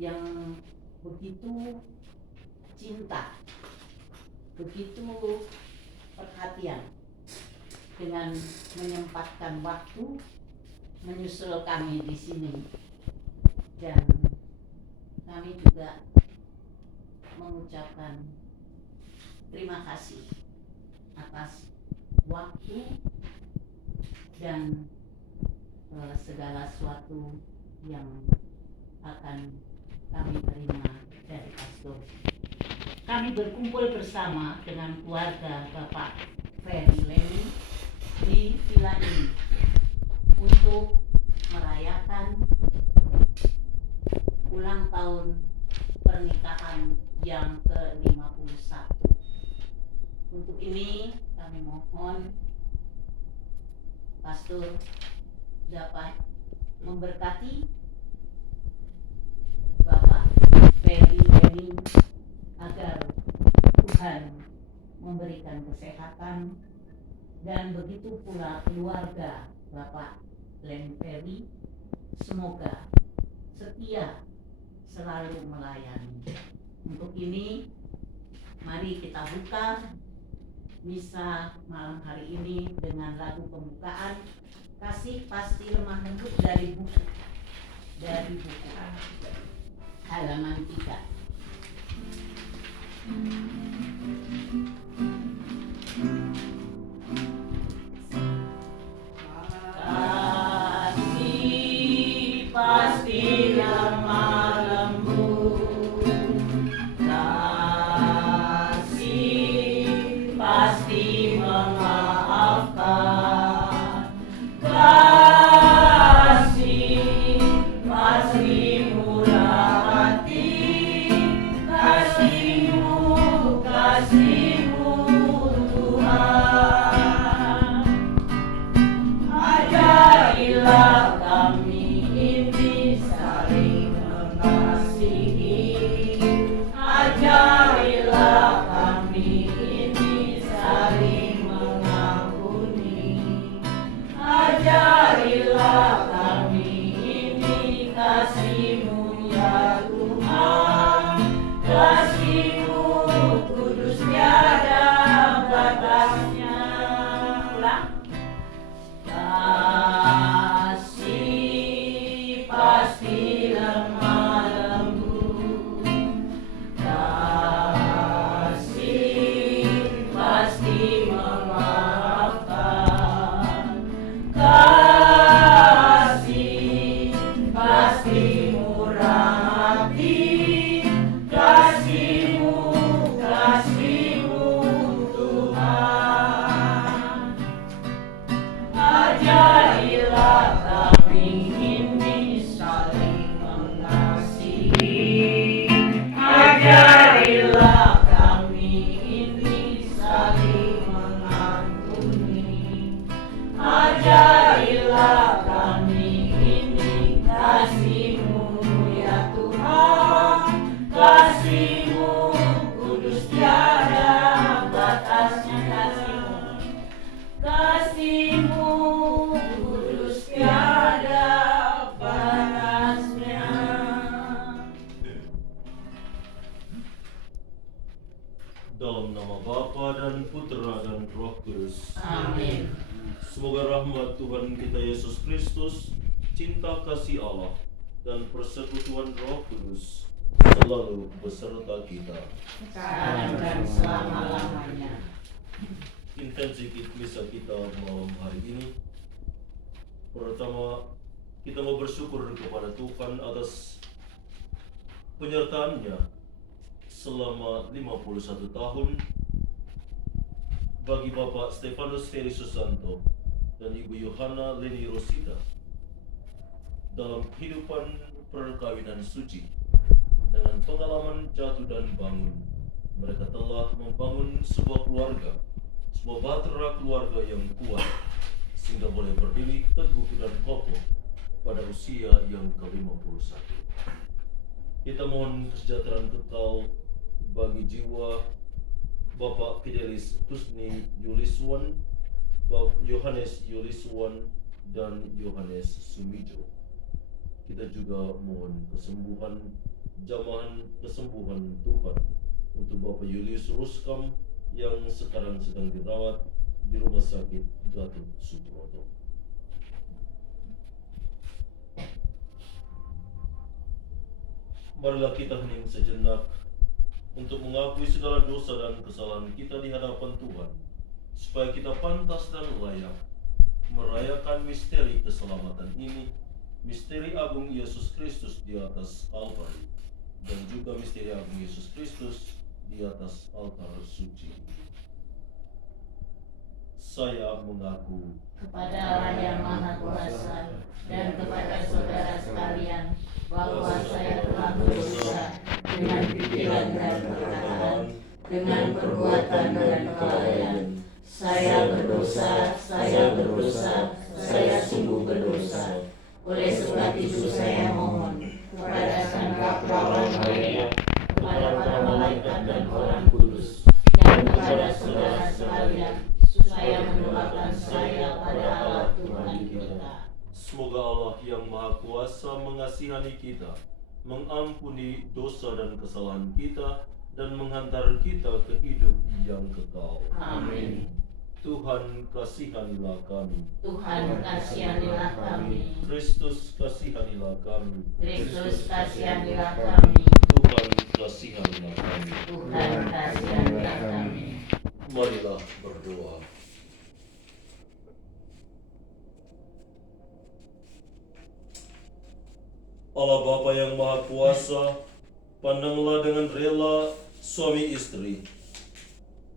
yang begitu cinta, begitu perhatian dengan menyempatkan waktu menyusul kami di sini, dan kami juga mengucapkan terima kasih atas waktu dan segala sesuatu yang akan kami terima dari pastor. Kami berkumpul bersama dengan keluarga Bapak Ferry Leni di villa ini untuk merayakan ulang tahun pernikahan yang ke-51. Untuk ini kami mohon pastor dapat memberkati Bapak Ferry Leni agar Tuhan memberikan kesehatan, dan begitu pula keluarga Bapak Len Ferry, semoga setia selalu melayani. Untuk ini mari kita buka misa malam hari ini dengan lagu pembukaan Kasih Pasti Lemah Lembut dari buku halaman 3. Kasih pasti lemah lembut, kasih pasti memaafkan, kasih pasti murah hati, kasihmu Tuhan. Ajarilah kami ini saling mengasihi, ajarilah kami ini saling mengampuni, ajarilah kami ini kasih-Mu ya Tuhan, kasih-Mu kudus tiada batasnya. Ulang. Kasih pasti lemah lembut, kasih pasti memaafkan, kasih pasti murah hati, kasih-Mu Tuhan. Ajarilah kami ini saling mengasihi, ajarilah kami ini saling mengampuni, ajarilah kami ini kasih-Mu ya Tuhan, kasih-Mu kudus tiada batasnya, kasih-Mu kudus tiada batasnya. Dalam nama Bapa dan Putra dan Roh Kudus. Amin. Semoga rahmat Tuhan kita Yesus Kristus, cinta kasih Allah, dan persekutuan Roh Kudus selalu beserta kita. Sekarang dan selama-lamanya. Intensi misa kita malam hari ini, pertama kita mau bersyukur kepada Tuhan atas penyertaannya selama 51 tahun bagi Bapak Stefanus Ferry Susanto dan Ibu Yohana Leni Rosita dalam kehidupan perkawinan suci. Dengan pengalaman jatuh dan bangun, mereka telah membangun sebuah keluarga, sebuah bahtera keluarga yang kuat, sehingga boleh berdiri teguh dan kokoh pada usia yang ke-51. Kita mohon kesejahteraan kekal bagi jiwa Bapak Fidelis Kusni Yuliswan, Yohanes Yuliswan, dan Yohanes Sumijo. Kita juga mohon kesembuhan jamahan kesembuhan Tuhan untuk Bapak Julius Ruskam yang sekarang sedang dirawat di Rumah Sakit Gatot Subroto. Marilah kita hening sejenak untuk mengakui segala dosa dan kesalahan kita di hadapan Tuhan, supaya kita pantas dan layak merayakan misteri keselamatan ini, misteri agung Yesus Kristus di atas Kalvari, dan juga misteri agung Yesus Kristus di atas altar suci. Saya mengaku kepada Allah yang Maha Kuasa dan kepada saudara sekalian bahwa saya telah berdosa dengan pikiran dan perkataan, dengan perbuatan dan kelalaian. Saya berdosa, saya sungguh berdosa. Oleh sebab itu saya mohon kepada Sang Perawan Maria, kepada para malaikat dan orang kudus, dan kepada saudara sekalian, supaya mendoakan saya pada Allah Tuhan kita. Semoga Allah yang Maha Kuasa mengasihani kita, mengampuni dosa dan kesalahan kita, dan menghantar kita ke hidup yang kekal. Amin. Tuhan kasihanilah kami. Tuhan kasihanilah kami. Kristus kasihanilah kami. Kristus kasihanilah kami. Tuhan kasihanilah kami. Tuhan kasihanilah kami. Marilah berdoa. Allah Bapa yang Maha Kuasa, pandanglah dengan rela suami istri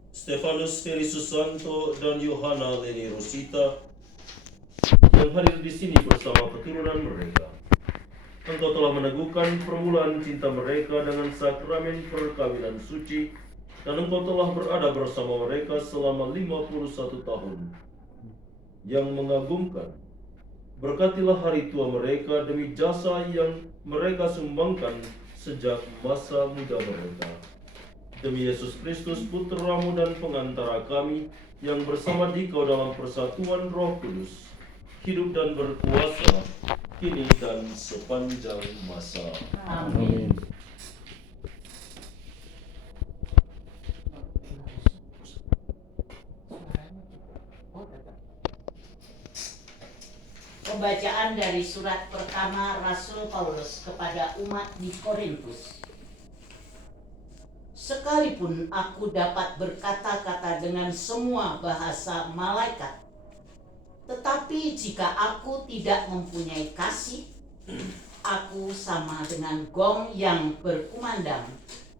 Stefanus Ferry Susanto dan Yohana Leni Rosita yang hadir di sini bersama keturunan mereka. Engkau telah meneguhkan permulaan cinta mereka dengan sakramen perkawinan suci, dan Engkau telah berada bersama mereka selama 51 tahun yang mengagumkan. Berkatilah hari tua mereka demi jasa yang mereka sumbangkan sejak masa muda mereka. Demi Yesus Kristus, Putramu dan pengantara kami, yang bersama Dikau dalam persatuan Roh Kudus, hidup dan berkuasa, kini dan sepanjang masa. Amin. Pembacaan dari surat pertama Rasul Paulus kepada umat di Korintus. Sekalipun aku dapat berkata-kata dengan semua bahasa malaikat, tetapi jika aku tidak mempunyai kasih, aku sama dengan gong yang berkumandang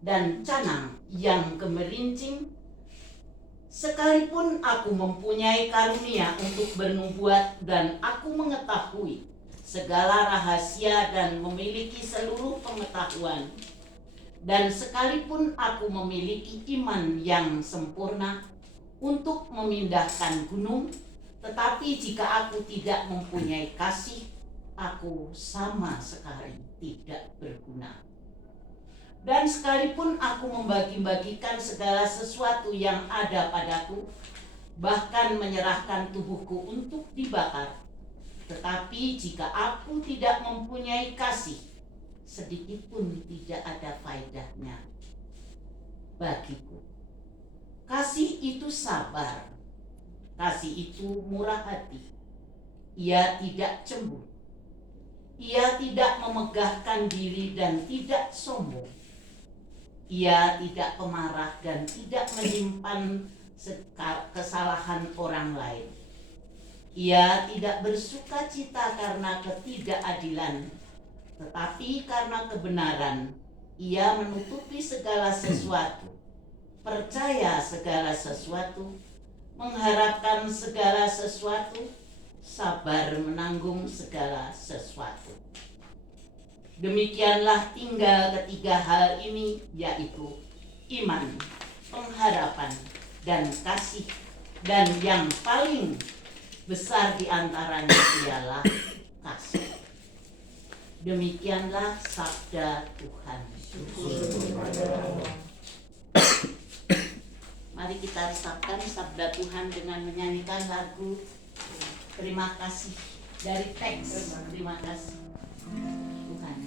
dan canang yang gemerincing. Sekalipun aku mempunyai karunia untuk bernubuat dan aku mengetahui segala rahasia dan memiliki seluruh pengetahuan, dan sekalipun aku memiliki iman yang sempurna untuk memindahkan gunung, tetapi jika aku tidak mempunyai kasih, aku sama sekali tidak berguna. Dan sekalipun aku membagi-bagikan segala sesuatu yang ada padaku, bahkan menyerahkan tubuhku untuk dibakar, tetapi jika aku tidak mempunyai kasih, sedikit pun tidak ada faedahnya bagiku. Kasih itu sabar, kasih itu murah hati, ia tidak cemburu, ia tidak memegahkan diri dan tidak sombong. Ia tidak pemarah dan tidak menyimpan kesalahan orang lain. Ia tidak bersuka cita karena ketidakadilan, tetapi karena kebenaran. Ia menutupi segala sesuatu, percaya segala sesuatu, mengharapkan segala sesuatu, sabar menanggung segala sesuatu. Demikianlah tinggal ketiga hal ini, yaitu iman, pengharapan, dan kasih. Dan yang paling besar di antaranya ialah kasih. Demikianlah sabda Tuhan. Mari kita resapkan sabda Tuhan dengan menyanyikan lagu Terima Kasih dari teks Terima Kasih Tuhan.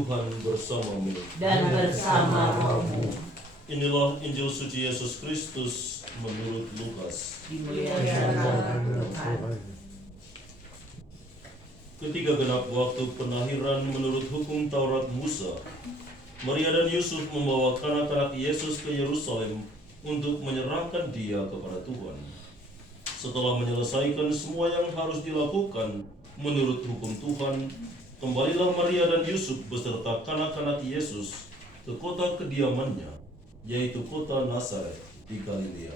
Tuhan bersamamu dan bersama rohmu. Inilah Injil suci Yesus Kristus menurut Lukas. Dimuliakanlah Tuhan. Ketika genap waktu penahiran menurut hukum Taurat Musa, Maria dan Yusuf membawa kanak-kanak Yesus ke Yerusalem untuk menyerahkan dia kepada Tuhan. Setelah menyelesaikan semua yang harus dilakukan menurut hukum Tuhan, kembalilah Maria dan Yusuf beserta kanak-kanak Yesus ke kota kediamannya, yaitu kota Nazaret di Galilea.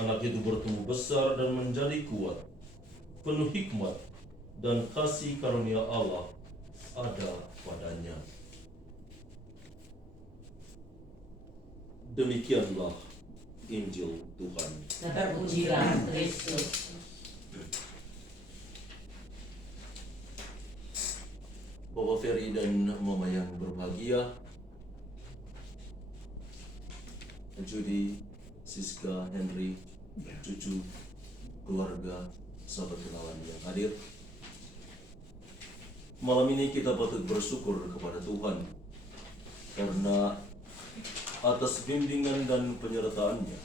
Anak itu bertumbuh besar dan menjadi kuat, penuh hikmat dan kasih karunia Allah ada padanya. Demikianlah Injil Tuhan. Terpujilah Kristus. Bapak Ferry dan Mama yang berbahagia, Judy, Siska, Henry, cucu, keluarga, sahabat kenalan yang hadir. Malam ini kita patut bersyukur kepada Tuhan karena atas bimbingan dan penyertaannya,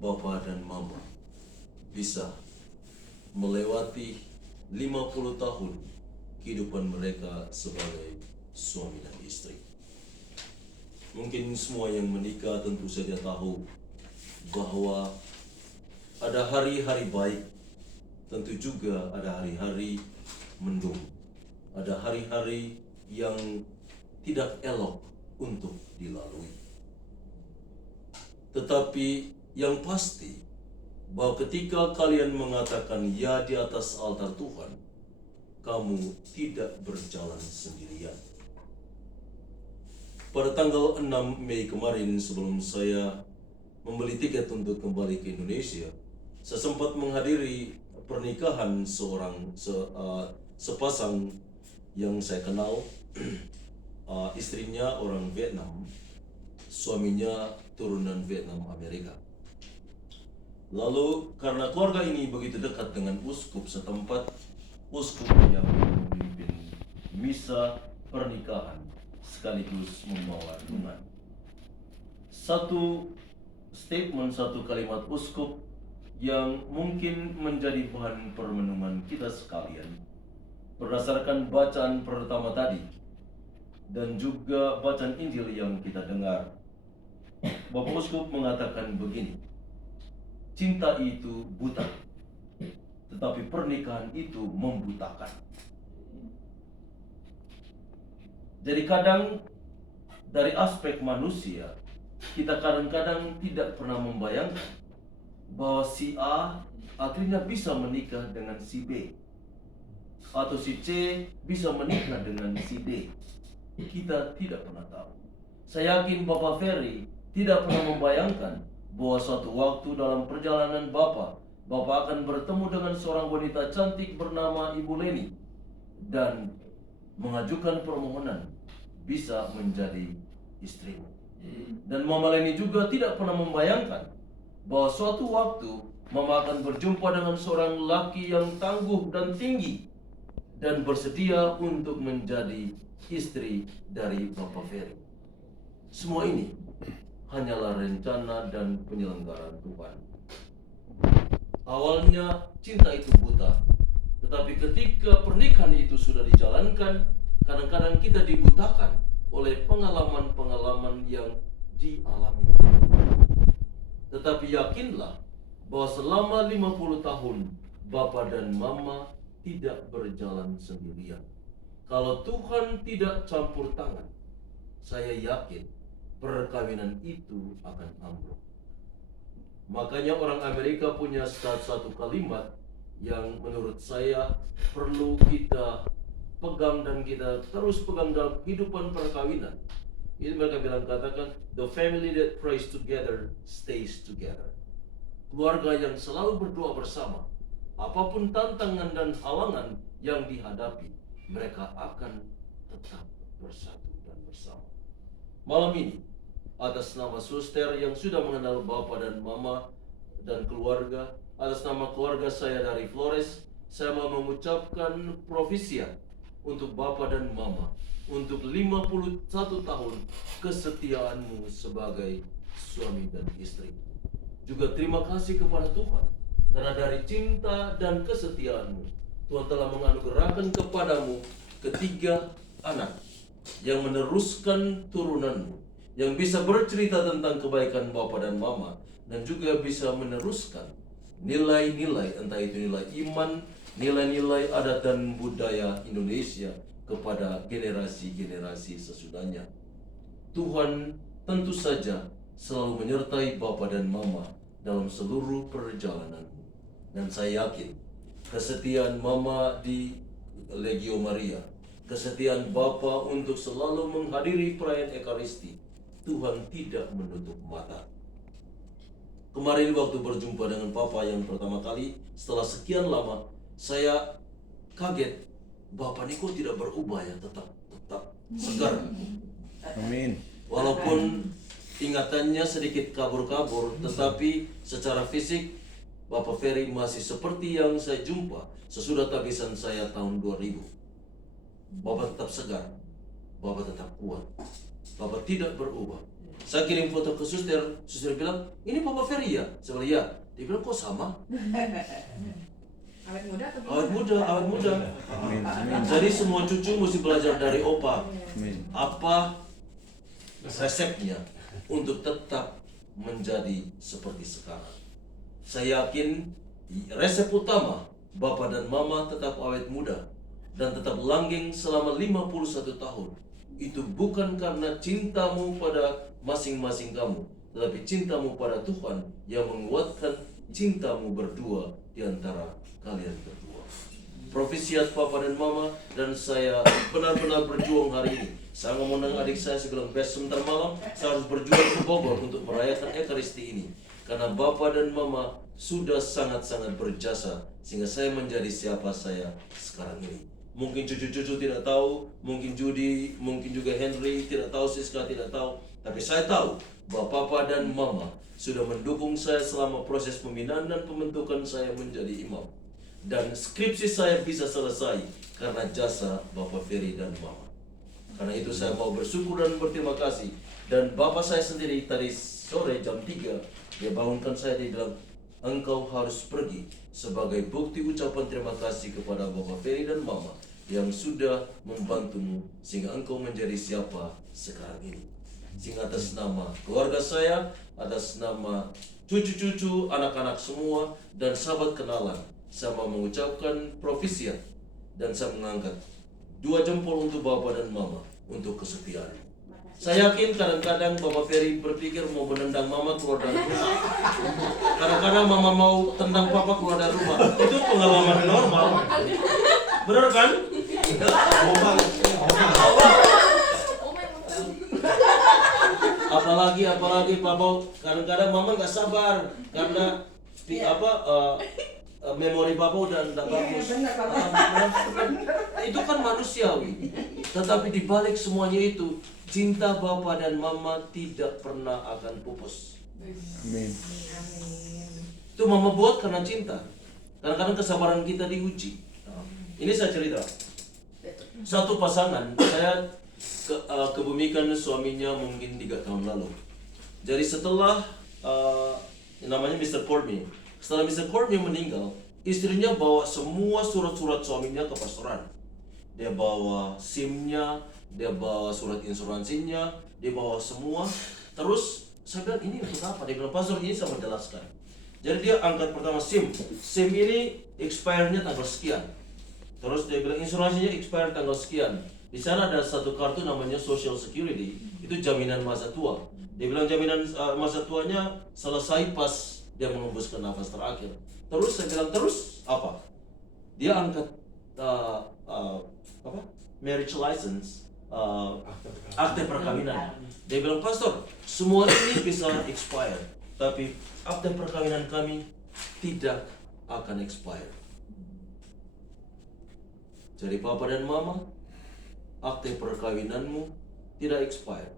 Bapa dan Mama bisa melewati 50 tahun kehidupan mereka sebagai suami dan istri. Mungkin semua yang menikah tentu saja tahu bahwa ada hari-hari baik, tentu juga ada hari-hari mendung. Ada hari-hari yang tidak elok untuk dilalui. Tetapi yang pasti bahwa ketika kalian mengatakan ya di atas altar Tuhan, kamu tidak berjalan sendirian. Pada tanggal 6 Mei kemarin, sebelum saya membeli tiket untuk kembali ke Indonesia, saya sempat menghadiri pernikahan sepasang yang saya kenal. Istrinya orang Vietnam, suaminya turunan Vietnam Amerika. Lalu karena keluarga ini begitu dekat dengan uskup setempat, uskup yang memimpin misa pernikahan sekaligus membawa renungan. Satu statement, satu kalimat uskup yang mungkin menjadi bahan permenungan kita sekalian berdasarkan bacaan pertama tadi dan juga bacaan Injil yang kita dengar. Bapak Uskup mengatakan begini, cinta itu buta, tetapi pernikahan itu membutakan. Jadi kadang dari aspek manusia, kita kadang-kadang tidak pernah membayangkan bahwa si A akhirnya bisa menikah dengan si B, atau si C bisa menikah dengan si D. Kita tidak pernah tahu. Saya yakin Bapak Ferry tidak pernah membayangkan bahwa suatu waktu dalam perjalanan Bapak akan bertemu dengan seorang wanita cantik bernama Ibu Leni dan mengajukan permohonan bisa menjadi istrimu. Dan Mama Leni juga tidak pernah membayangkan bahwa suatu waktu Mama akan berjumpa dengan seorang laki yang tangguh dan tinggi dan bersedia untuk menjadi istri dari Bapak Ferry. Semua ini hanyalah rencana dan penyelenggaraan Tuhan. Awalnya cinta itu buta, tetapi ketika pernikahan itu sudah dijalankan, kadang-kadang kita dibutakan oleh pengalaman-pengalaman yang dialami. Tetapi yakinlah bahwa selama 50 tahun Bapak dan Mama tidak berjalan sendirian. Kalau Tuhan tidak campur tangan, saya yakin perkawinan itu akan ambruk. Makanya orang Amerika punya satu kalimat yang menurut saya perlu kita pegang dan kita terus pegang dalam kehidupan perkawinan. Ini mereka katakan, the family that prays together stays together. Keluarga yang selalu berdoa bersama, apapun tantangan dan halangan yang dihadapi, mereka akan tetap bersatu dan bersama. Malam ini, atas nama suster yang sudah mengenal Bapak dan Mama dan keluarga, atas nama keluarga saya dari Flores, saya mau mengucapkan profisia untuk Bapak dan Mama untuk 51 tahun kesetiaanmu sebagai suami dan istri. Juga terima kasih kepada Tuhan, karena dari cinta dan kesetiaanmu, Tuhan telah menganugerahkan kepadamu ketiga anak yang meneruskan turunanmu, yang bisa bercerita tentang kebaikan Bapa dan Mama, dan juga bisa meneruskan nilai-nilai, entah itu nilai iman, nilai-nilai adat dan budaya Indonesia kepada generasi-generasi sesudahnya. Tuhan tentu saja selalu menyertai Bapa dan Mama dalam seluruh perjalananmu. Dan saya yakin kesetiaan Mama di Legio Maria, kesetiaan Bapa untuk selalu menghadiri perayaan Ekaristi, Tuhan tidak menutup mata. Kemarin waktu berjumpa dengan Papa yang pertama kali setelah sekian lama, saya kaget. Bapak Niko tidak berubah ya, tetap segar. Amin. Walaupun ingatannya sedikit kabur-kabur, tetapi secara fisik Bapak Ferry masih seperti yang saya jumpa sesudah tabisan saya tahun 2000. Bapak tetap segar, Bapak tetap kuat, Bapak tidak berubah. Saya kirim foto ke suster bilang, ini Bapak Ferry ya? Saya bilang, ya. Dia bilang, kok sama? Awet muda atau Awet muda. Amin. Amin. Jadi semua cucu mesti belajar dari Opa. Amin. Apa resepnya untuk tetap menjadi seperti sekarang. Saya yakin resep utama Bapak dan Mama tetap awet muda dan tetap langgeng selama 51 tahun. Itu bukan karena cintamu pada masing-masing kamu, tetapi cintamu pada Tuhan yang menguatkan cintamu berdua di antara kalian berdua. Profesiat Papa dan Mama, dan saya benar-benar berjuang hari ini. Saya ngomong dengan adik saya bilang, besok sebentar malam saya harus berjuang ke Bogor untuk merayakan Ekaristi ini. Karena Bapa dan Mama sudah sangat-sangat berjasa sehingga saya menjadi siapa saya sekarang ini. Mungkin cucu-cucu tidak tahu, mungkin Judy, mungkin juga Henry tidak tahu, Siska tidak tahu. Tapi saya tahu bahwa Papa dan Mama sudah mendukung saya selama proses pembinaan dan pembentukan saya menjadi imam. Dan skripsi saya bisa selesai karena jasa Bapak Ferry dan Mama. Karena itu saya mau bersyukur dan berterima kasih. Dan Bapak saya sendiri tadi sore jam 3, dia bangunkan saya, dia bilang, engkau harus pergi sebagai bukti ucapan terima kasih kepada Bapak Ferry dan Mama yang sudah membantumu sehingga engkau menjadi siapa sekarang ini. Sehingga atas nama keluarga saya, atas nama cucu-cucu, anak-anak semua, dan sahabat kenalan, saya mau mengucapkan profesiat dan saya mengangkat 2 jempol untuk Bapak dan Mama untuk kesetiaan. Saya yakin kadang-kadang Bapak Ferry berpikir mau menendang Mama keluar dari rumah. Kadang-kadang Mama mau tendang Papa keluar dari rumah. Itu pengalaman normal. Benar kan? Apalagi Papa, kadang-kadang Mama nggak sabar karena memori Papa udah tidak bagus. Itu kan manusiawi. Tetapi di balik semuanya itu, cinta Bapa dan Mama tidak pernah akan pupus. Amin. Itu Mama buat karena cinta. Kadang-kadang kesabaran kita diuji. Ini saya cerita. Satu pasangan, saya kebumikan suaminya mungkin 3 tahun lalu. Jadi setelah namanya Mr. Courtney. Setelah Mr. Courtney meninggal, istrinya bawa semua surat-surat suaminya ke pastoran. Dia bawa SIM-nya, dia bawa surat insuransinya, dia bawa semua. Terus saya bilang, ini untuk apa? Dia bilang, pastor ini saya menjelaskan. Jadi dia angkat pertama SIM. SIM ini expire-nya tanggal sekian. Terus dia bilang insuransinya expire tanggal sekian. Di sana ada satu kartu namanya Social Security. Itu jaminan masa tua. Dia bilang jaminan masa tuanya selesai pas dia mengembuskan nafas terakhir. Terus saya bilang, terus apa? Dia angkat marriage license, akte perkawinan. Dia bilang, pastor, semua ini bisa expire, tapi akte perkawinan kami tidak akan expire. Jadi Papa dan Mama, akte perkawinanmu tidak expire,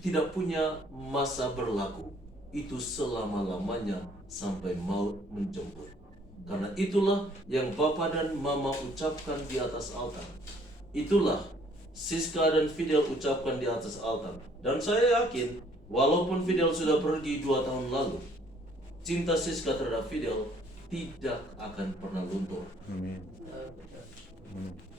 tidak punya masa berlaku. Itu selama-lamanya sampai maut menjemput. Karena itulah yang Bapa dan Mama ucapkan di atas altar. Itulah Siska dan Fidel ucapkan di atas altar. Dan saya yakin, walaupun Fidel sudah pergi 2 tahun lalu, cinta Siska terhadap Fidel tidak akan pernah luntur. Amin.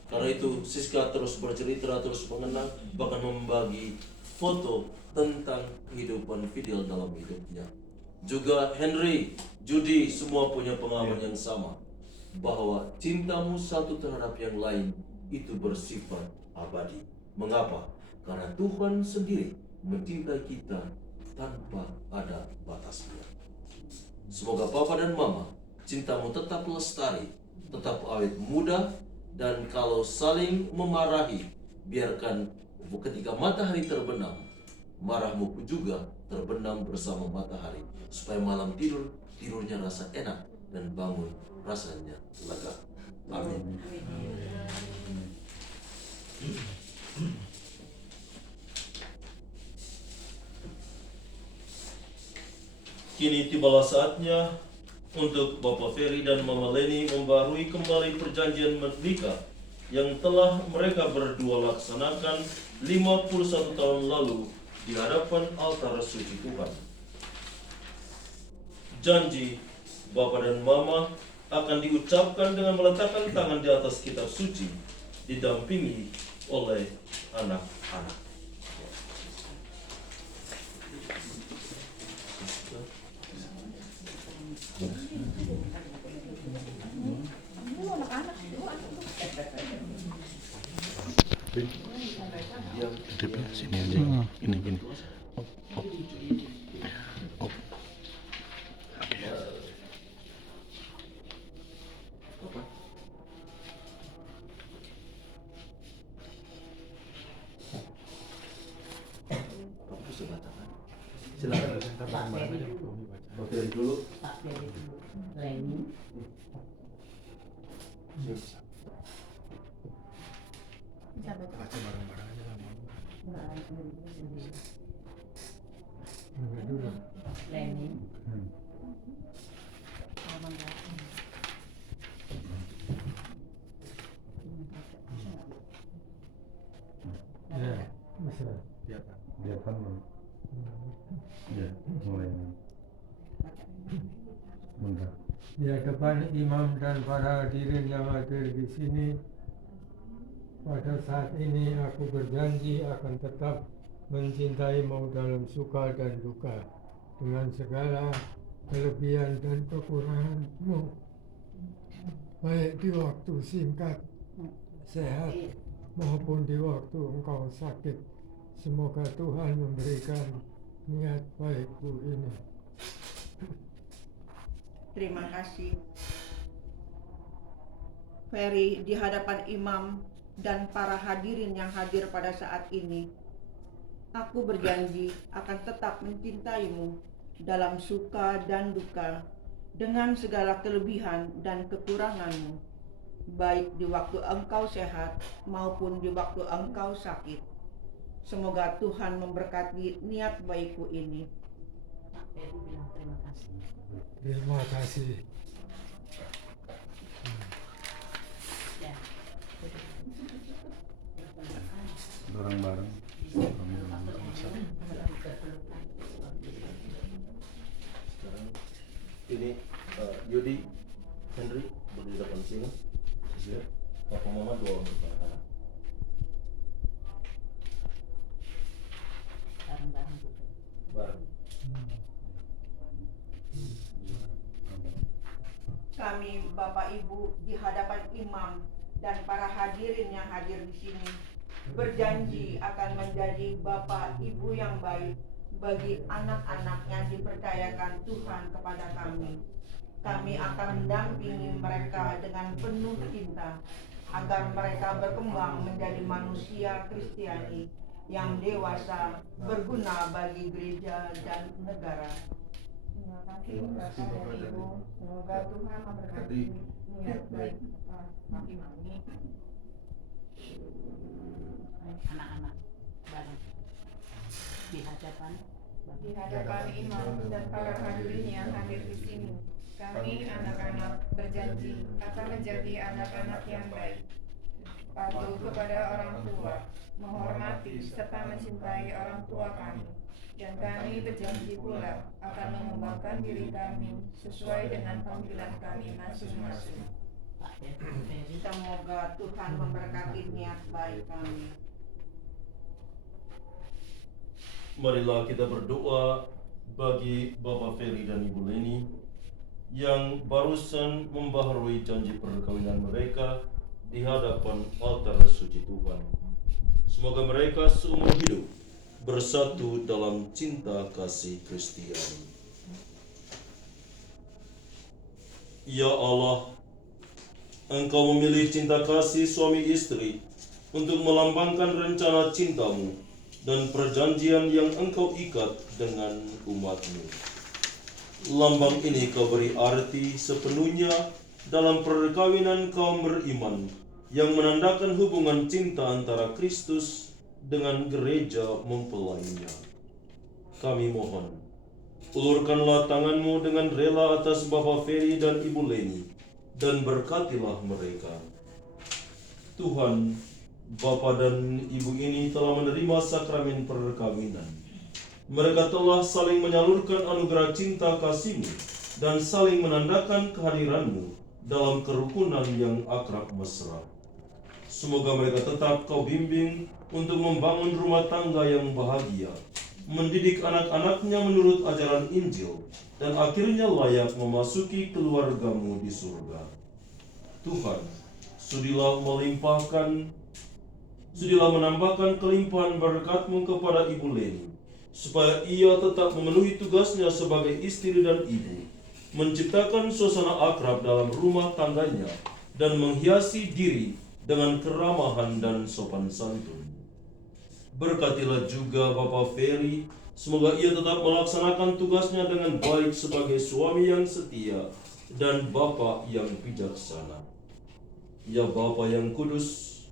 Karena itu Siska terus bercerita, terus mengenang, bahkan membagi foto tentang kehidupan Fidel dalam hidupnya. Juga Henry, Judy, semua punya pengalaman yang sama, bahwa cintamu satu terhadap yang lain itu bersifat abadi. Mengapa? Karena Tuhan sendiri mencintai kita tanpa ada batasnya. Semoga Papa dan Mama, cintamu tetap lestari, tetap awet muda, dan kalau saling memarahi, biarkan ketika matahari terbenam, marahmu juga terbenam bersama matahari, supaya malam tidurnya rasa enak dan bangun rasanya lega. Amin. Kini tibalah saatnya untuk Bapak Ferry dan Mama Leni membarui kembali perjanjian menikah yang telah mereka berdua laksanakan 51 tahun lalu di hadapan altar suci Tuhan. Janji Bapak dan Mama akan diucapkan dengan meletakkan tangan di atas kitab suci, didampingi oleh anak-anak. Hidupnya sini aja. Gini. Oh. Oke. Silakan. Oke dulu. Pak Ferry dulu. Leni. Baca bareng-bareng aja lah, Mama. Leni. Ya, bisa. Biarkan. Ya, mulai. Bentar. Di hadapan imam dan para hadirin yang hadir di sini, pada saat ini aku berjanji akan tetap mencintaimu dalam suka dan duka, dengan segala kelebihan dan kekuranganmu, baik di waktu singkat, sehat, maupun di waktu engkau sakit. Semoga Tuhan memberikan niat baikku ini. Terima kasih. Ferry, di hadapan imam dan para hadirin yang hadir pada saat ini, aku berjanji akan tetap mencintaimu dalam suka dan duka, dengan segala kelebihan dan kekuranganmu, baik di waktu engkau sehat maupun di waktu engkau sakit. Semoga Tuhan memberkati niat baikku ini. Pak Ferry bilang terima kasih. Terima kasih. Ya. Bareng-bareng. Sekarang ini Yudi, Henry berdiri di depan sini. Ya. Papa Mama doa untuk anak-anak. Bareng-bareng gitu. Bareng. Kami, Bapak Ibu, di hadapan imam dan para hadirin yang hadir di sini, berjanji akan menjadi Bapak Ibu yang baik bagi anak-anak yang dipercayakan Tuhan kepada kami. Kami akan mendampingi mereka dengan penuh cinta, agar mereka berkembang menjadi manusia Kristiani yang dewasa, berguna bagi gereja dan negara. Terima kasih Bapak dan Ibu. Semoga Tuhan memberkati niat baik Mami. Anak-anak bareng di hadapan imam dan para hadirin yang hadir di sini, kami anak-anak berjanji akan menjadi anak-anak yang baik patuh kepada orang tua, menghormati serta mencintai orang tua kami. Dan kami berjanji pula akan mengembangkan diri kami sesuai dengan panggilan kami masing-masing. Pak Ferry. Semoga Tuhan memberkati niat baik kami. Marilah kita berdoa bagi Bapak Ferry dan Ibu Leni yang barusan membaharui janji perkawinan mereka di hadapan altar suci Tuhan. Semoga mereka seumur hidup bersatu dalam cinta kasih Kristiani. Ya Allah, Engkau memilih cinta kasih suami istri untuk melambangkan rencana cintamu dan perjanjian yang Engkau ikat dengan umat-Mu. Lambang ini Kau beri arti sepenuhnya dalam perkawinan kaum beriman yang menandakan hubungan cinta antara Kristus dengan gereja mempelainya. Kami mohon, ulurkanlah tangan-Mu dengan rela atas Bapak Ferry dan Ibu Leni, dan berkatilah mereka. Tuhan, Bapa dan Ibu ini telah menerima sakramen perkawinan. Mereka telah saling menyalurkan anugerah cinta kasih-Mu dan saling menandakan kehadiran-Mu dalam kerukunan yang akrab mesra. Semoga mereka tetap Kau bimbing untuk membangun rumah tangga yang bahagia, mendidik anak-anaknya menurut ajaran Injil, dan akhirnya layak memasuki keluarga-Mu di surga. Tuhan, sudilah menambahkan kelimpahan berkat-Mu kepada Ibu Leni, supaya ia tetap memenuhi tugasnya sebagai istri dan ibu, menciptakan suasana akrab dalam rumah tangganya, dan menghiasi diri dengan keramahan dan sopan santun. Berkatilah juga Bapak Ferry, semoga ia tetap melaksanakan tugasnya dengan baik sebagai suami yang setia dan Bapa yang bijaksana. Ya Bapa yang kudus,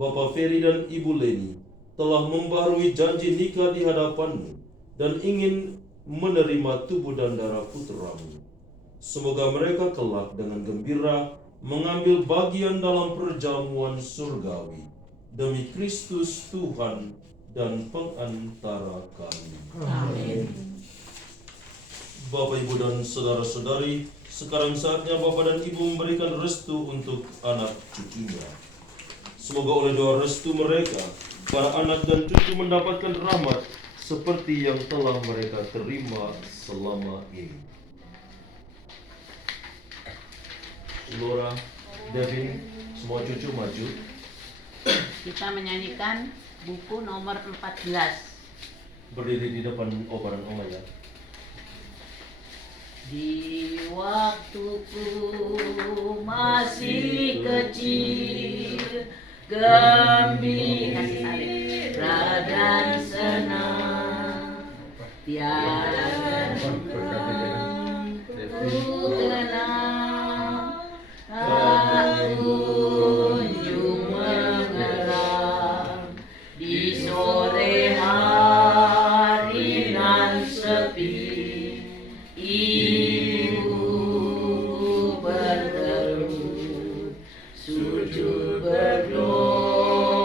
Bapak Ferry dan Ibu Leni telah membaharui janji nikah di hadapan-Mu dan ingin menerima tubuh dan darah putra-Mu. Semoga mereka kelak dengan gembira mengambil bagian dalam perjamuan surgawi demi Kristus Tuhan dan pengantara kami. Amin. Bapak, Ibu, dan saudara-saudari, sekarang saatnya Bapak dan Ibu memberikan restu untuk anak cucunya. Semoga oleh doa restu mereka, para anak dan cucu mendapatkan rahmat seperti yang telah mereka terima selama ini. Laura, Devin, semua cucu maju. Kita menyanyikan buku nomor 14. Berdiri di depan Opa dan Oma ya. Di waktuku masih kecil, gembira dan senang, tiada kenang ku kenang, tak kunjung mengerang di sore hari nan sepi. Ibu berteduh, sujud berdoa,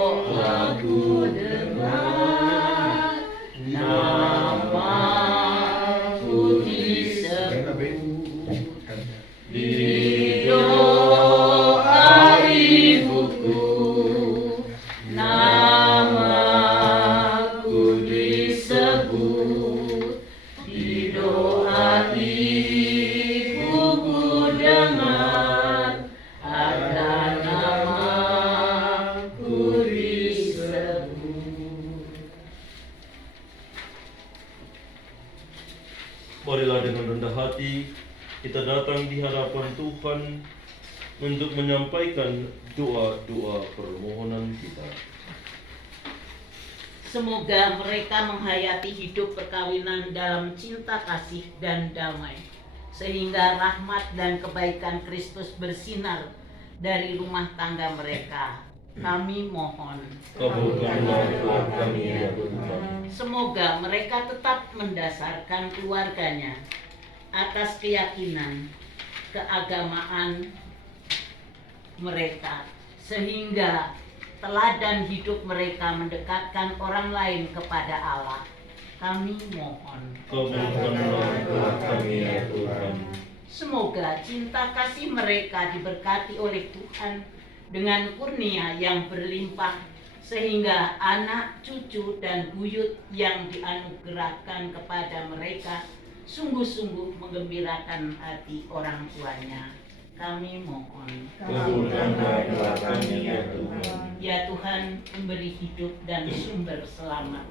ku dengar namaku disebut di doa ibuku, namaku disebut di doa ibuku, dengar ada namaku disebut. Marilah dengan rendah hati kita datang di hadapan Tuhan untuk menyampaikan doa-doa permohonan kita. Semoga mereka menghayati hidup perkawinan dalam cinta kasih dan damai, sehingga rahmat dan kebaikan Kristus bersinar dari rumah tangga mereka. Kami mohon. Kabulkanlah doa kami ya Tuhan. Semoga mereka tetap mendasarkan keluarganya atas keyakinan, keagamaan mereka, sehingga teladan hidup mereka mendekatkan orang lain kepada Allah. Kami mohon. Kabulkanlah doa kami ya Tuhan. Semoga cinta kasih mereka diberkati oleh Tuhan dengan kurnia yang berlimpah, sehingga anak, cucu, dan buyut yang dianugerahkan kepada mereka sungguh-sungguh menggembirakan hati orang tuanya. Kami mohon. Kabulkanlah doa kami ya Tuhan. Ya Tuhan, pemberi hidup dan sumber selamat,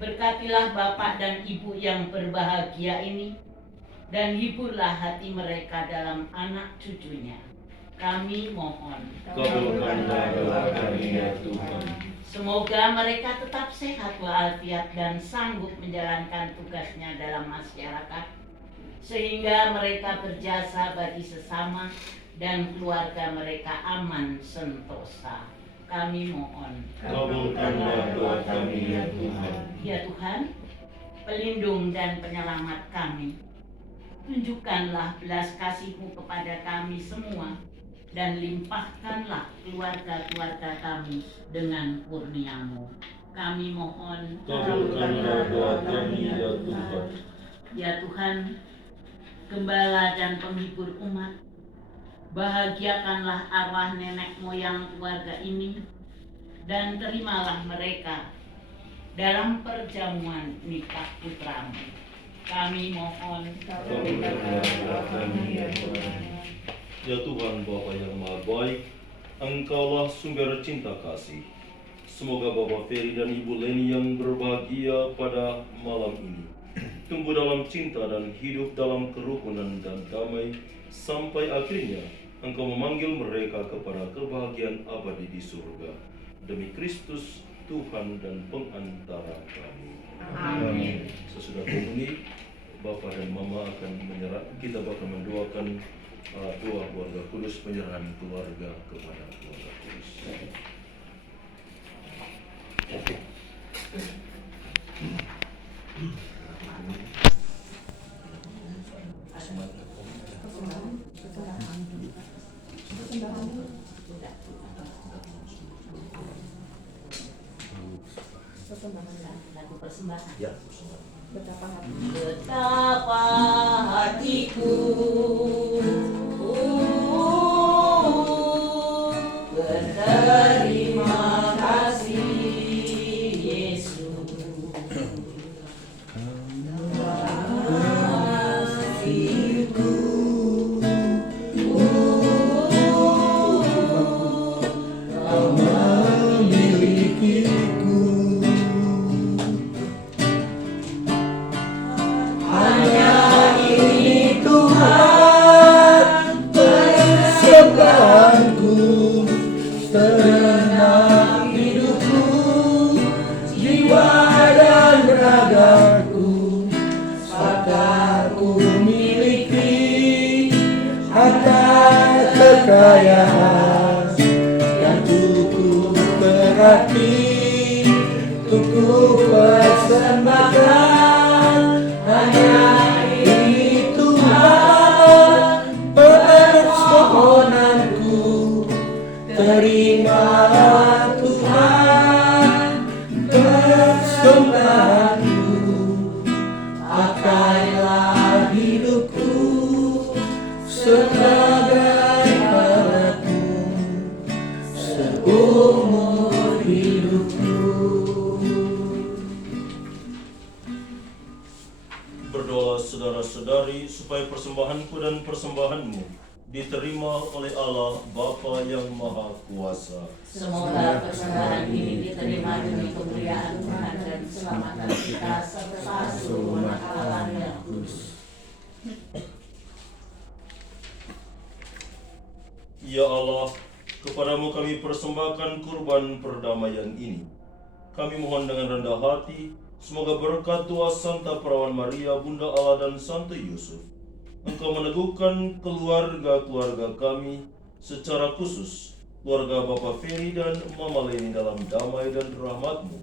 berkatilah Bapak dan Ibu yang berbahagia ini, dan hiburlah hati mereka dalam anak cucunya. Kami mohon. Kabulkanlah doa kami ya Tuhan. Semoga mereka tetap sehat walafiat dan sanggup menjalankan tugasnya dalam masyarakat, sehingga mereka berjasa bagi sesama dan keluarga mereka aman sentosa. Kami mohon. Kabulkanlah doa kami ya Tuhan. Ya Tuhan, pelindung dan penyelamat kami, tunjukkanlah belas kasih-Mu kepada kami semua, dan limpahkanlah keluarga-keluarga kami dengan kurnia-Mu. Kami mohon. Kabulkanlah doa kami ya Tuhan. Ya Tuhan, Gembala dan penghibur umat, bahagiakanlah arwah nenek moyang keluarga ini, dan terimalah mereka dalam perjamuan nikah putra-Mu. Kami mohon. Kabulkanlah doa kami ya Tuhan. Ya Tuhan Bapa yang Maha Baik, Engkaulah sumber cinta kasih. Semoga Bapak Ferry dan Ibu Leni yang berbahagia pada malam ini tumbuh dalam cinta dan hidup dalam kerukunan dan damai sampai akhirnya Engkau memanggil mereka kepada kebahagiaan abadi di surga. Demi Kristus, Tuhan dan pengantara kami. Amin. Sesudah komuni, Bapak dan Mama akan kita bakal mendoakan doa keluarga kudus, penyerahan keluarga kepada keluarga kudus. Lagu persembahan. Ya. Betapa hatiku berterima kasih Yesus. Kekayaan yang cukup berarti untuk ku persembahkan, hanya ini Tuhan permohonanku. Terima Tuhan persembahanku, pakailah hidupku sebagai seumur hidupku. Berdoa saudara-saudari supaya persembahanku dan persembahanmu diterima oleh Allah Bapa yang Maha Kuasa. Semoga persembahan ini diterima demi kemuliaan Tuhan dan keselamatan kita serta seluruh umat Allah yang kudus. Ya Allah, kepadamu kami persembahkan kurban perdamaian ini. Kami mohon dengan rendah hati, semoga berkat doa Santa Perawan Maria, Bunda Allah dan Santo Yusuf, Engkau meneguhkan keluarga-keluarga kami, secara khusus keluarga Bapak Ferry dan Mama Leni dalam damai dan rahmat-Mu,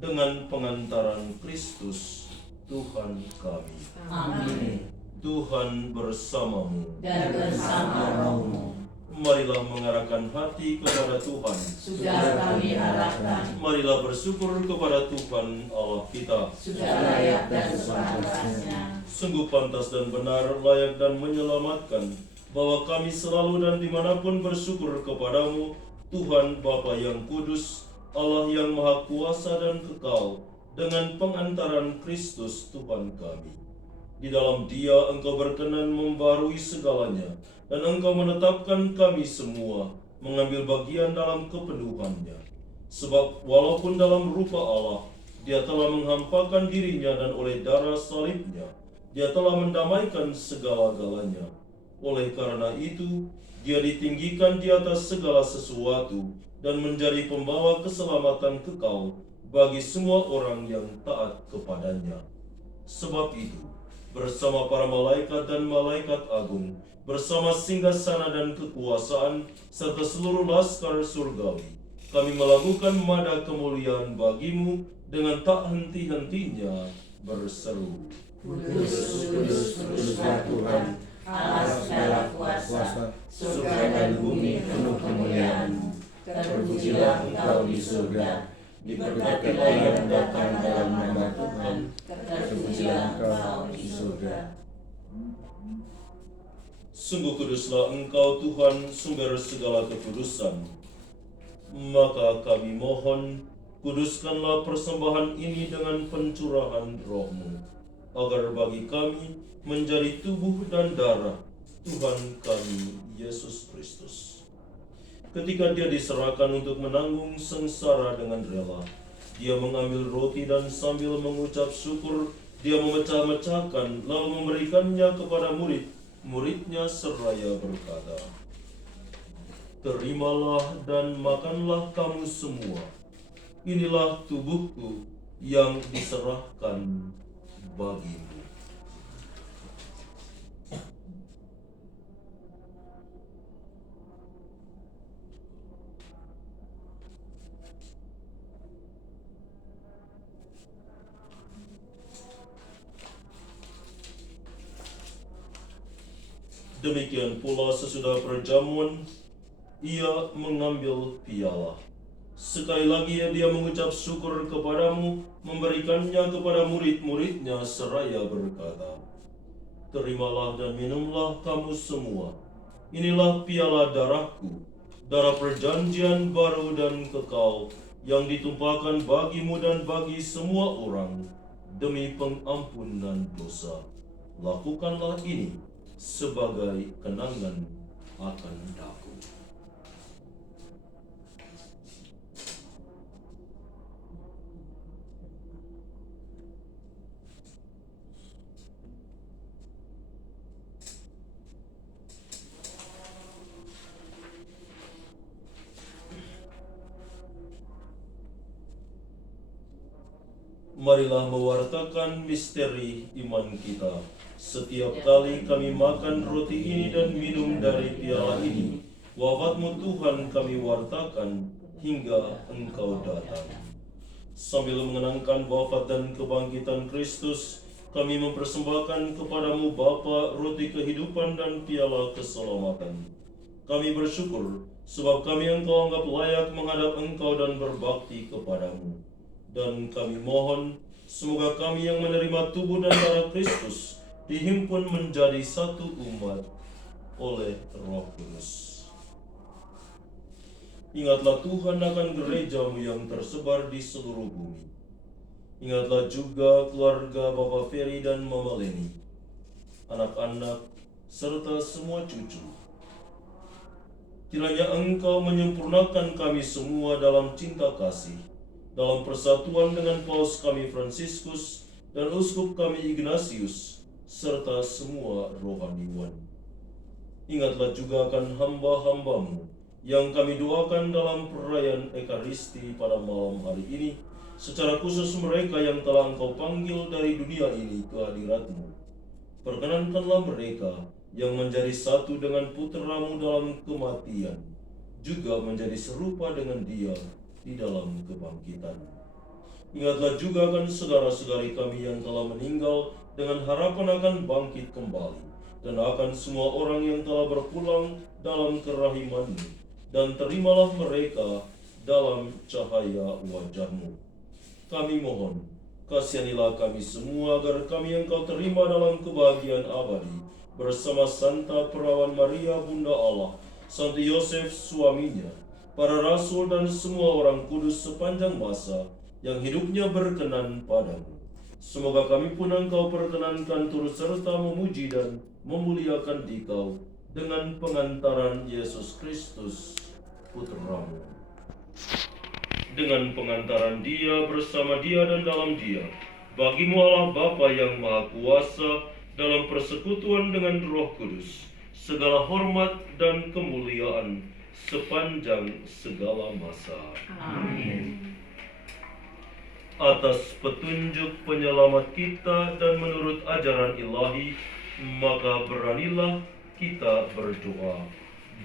dengan pengantaran Kristus, Tuhan kami. Amin. Tuhan bersamamu. Dan bersama rohmu. Marilah mengarahkan hati kepada Tuhan. Sudah kami arahkan, Marilah bersyukur kepada Tuhan Allah kita. sudah layak dan sepantasnya. Sungguh pantas dan benar, layak dan menyelamatkan, bahwa kami selalu dan dimanapun bersyukur kepadamu, Tuhan Bapa yang kudus, Allah yang maha kuasa dan kekal, dengan pengantaran Kristus Tuhan kami. Di dalam Dia Engkau berkenan membarui segalanya, dan Engkau menetapkan kami semua mengambil bagian dalam kepenuhannya. Sebab walaupun dalam rupa Allah, Dia telah menghampakan dirinya, dan oleh darah salibnya, Dia telah mendamaikan segala-galanya. Oleh karena itu, Dia ditinggikan di atas segala sesuatu, dan menjadi pembawa keselamatan kekal bagi semua orang yang taat kepadanya. Sebab itu, bersama para malaikat dan malaikat agung, bersama singgasana dan kekuasaan, serta seluruh laskar surgawi, kami melakukan mada kemuliaan bagimu dengan tak henti-hentinya berseru. Kudus, kudus, kuduslah Tuhan, Allah segala kuasa, surga dan bumi penuh kemuliaan-Mu. Terpujilah Engkau di surga, diberkatilah yang datang dalam nama Tuhan, terpujilah Engkau di surga. Sungguh kuduslah Engkau Tuhan, sumber segala kekudusan. Maka kami mohon, kuduskanlah persembahan ini dengan pencurahan Roh-Mu, agar bagi kami menjadi tubuh dan darah Tuhan kami Yesus Kristus. Ketika Dia diserahkan untuk menanggung sengsara dengan rela, Dia mengambil roti dan sambil mengucap syukur, Dia memecah-mecahkan lalu memberikannya kepada murid-muridnya seraya berkata, "Terimalah dan makanlah kamu semua. Inilah tubuhku yang diserahkan bagimu." Demikian pula sesudah perjamuan, Ia mengambil piala. Sekali lagi Dia mengucap syukur kepadamu, memberikannya kepada murid-muridnya seraya berkata, "Terimalah dan minumlah kamu semua. Inilah piala darahku, darah perjanjian baru dan kekal, yang ditumpahkan bagimu dan bagi semua orang demi pengampunan dosa. Lakukanlah ini sebagai kenangan akan aku." Marilah mewartakan misteri iman kita. Setiap kali kami makan roti ini dan minum dari piala ini, wafat-Mu Tuhan kami wartakan hingga Engkau datang. Sambil mengenangkan wafat dan kebangkitan Kristus, kami mempersembahkan kepadamu Bapa roti kehidupan dan piala keselamatan. Kami bersyukur sebab kami Engkau anggap layak menghadap Engkau dan berbakti kepadamu. Dan kami mohon, semoga kami yang menerima tubuh dan darah Kristus dihimpun menjadi satu umat oleh Roh Kudus. Ingatlah Tuhan akan gereja-Mu yang tersebar di seluruh bumi. Ingatlah juga keluarga Bapak Ferry dan Mama Leni, anak-anak, serta semua cucu. Kiranya Engkau menyempurnakan kami semua dalam cinta kasih, dalam persatuan dengan Paus kami Fransiskus dan Uskup kami Ignatius, serta semua rohaniwan. Ingatlah juga akan hamba-hamba-Mu yang kami doakan dalam perayaan Ekaristi pada malam hari ini, secara khusus mereka yang telah Engkau panggil dari dunia ini ke hadirat-Mu. Perkenankanlah mereka yang menjadi satu dengan Putra-Mu dalam kematian, juga menjadi serupa dengan Dia di dalam kebangkitan. Ingatlah juga akan saudara-saudari kami yang telah meninggal dengan harapan akan bangkit kembali, dan akan semua orang yang telah berpulang dalam kerahiman-Mu, dan terimalah mereka dalam cahaya wajah-Mu. Kami mohon, kasihanilah kami semua agar kami yang Kau terima dalam kebahagiaan abadi, bersama Santa Perawan Maria Bunda Allah, Santo Yosef suaminya, para rasul dan semua orang kudus sepanjang masa yang hidupnya berkenan padamu. Semoga kami pun Engkau perkenankan turut serta memuji dan memuliakan Dikau dengan pengantaran Yesus Kristus, Putra-Mu. Dengan pengantaran Dia, bersama Dia dan dalam Dia, bagimu Allah Bapa yang Maha Kuasa, dalam persekutuan dengan Roh Kudus, segala hormat dan kemuliaan sepanjang segala masa. Amin. Atas petunjuk penyelamat kita dan menurut ajaran ilahi, maka beranilah kita berdoa.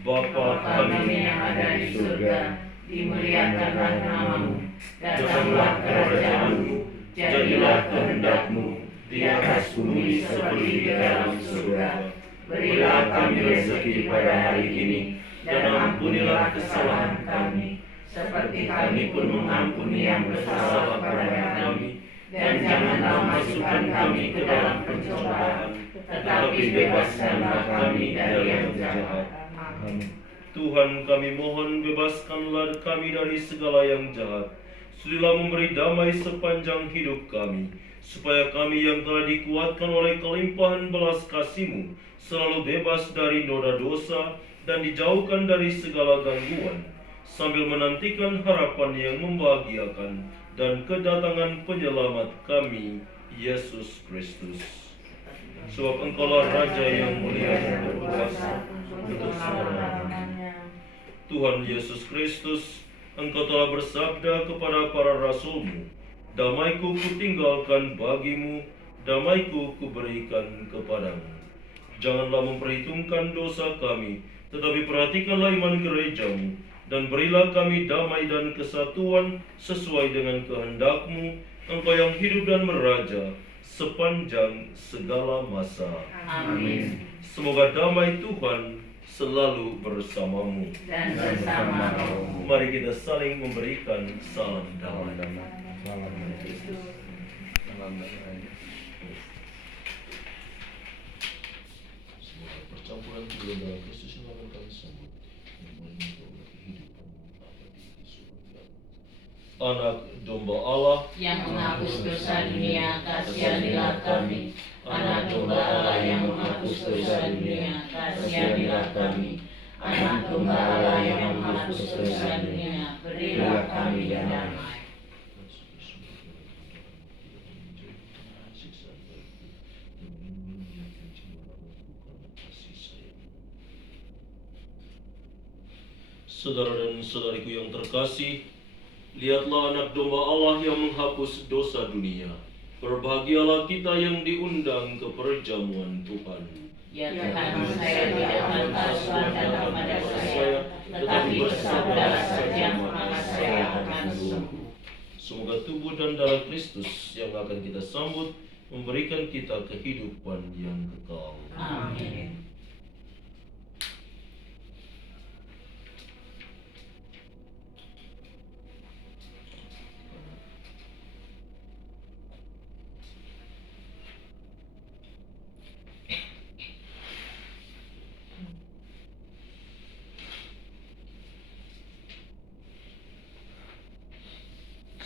Bapa kami yang ada di surga, dimuliakanlah namamu, datanglah kerajaanmu, jadilah kehendak-Mu di atas bumi seperti di dalam surga. Berilah kami rezeki pada hari ini, dan ampunilah kesalahan kami, seperti kami pun mengampuni yang bersalah kepada kami. Dan janganlah masukkan kami ke dalam pencobaan, tetapi bebaskanlah kami dari yang jahat. Amin. Tuhan, kami mohon, bebaskanlah kami dari segala yang jahat. Sudilah memberi damai sepanjang hidup kami, supaya kami yang telah dikuatkan oleh kelimpahan belas kasih-Mu selalu bebas dari noda dosa dan dijauhkan dari segala gangguan, sambil menantikan harapan yang membahagiakan dan kedatangan penyelamat kami, Yesus Kristus. Sebab Engkaulah Raja yang mulia dan berkuasa untuk selama-lamanya. Tuhan Yesus Kristus, Engkau telah bersabda kepada para rasul-Mu, damai-Ku kutinggalkan bagimu, damai-Ku kuberikan kepadamu. Janganlah memperhitungkan dosa kami, tetapi perhatikanlah iman gereja-Mu, dan berilah kami damai dan kesatuan sesuai dengan kehendak-Mu, Engkau yang hidup dan meraja sepanjang segala masa. Amin. Semoga damai Tuhan selalu bersamamu. Dan bersama rohmu. Mari kita saling memberikan salam damai. Salam Kristus. Salam damai. Semoga percampuran kedua dalam Kristus yang akan kami sambut, yang menunjukkan kehidupan abadi di surga. Anak domba Allah Yang menghapus dosa dunia, kasihanilah kami. Anak domba Allah yang menghapus dosa dunia, kasihanilah kami. Anak domba Allah yang menghapus dosa dunia, berilah kami damai. Saudara dan saudariku yang terkasih, lihatlah anak domba Allah yang menghapus dosa dunia. Berbahagialah kita yang diundang ke perjamuan Tuhan. Ya Tuhan, saya tidak pantas Tuhan datang pada saya, tetapi bersabdalah saja maka saya akan sembuh. Semoga tubuh dan darah Kristus yang akan kita sambut memberikan kita kehidupan yang kekal. Amin.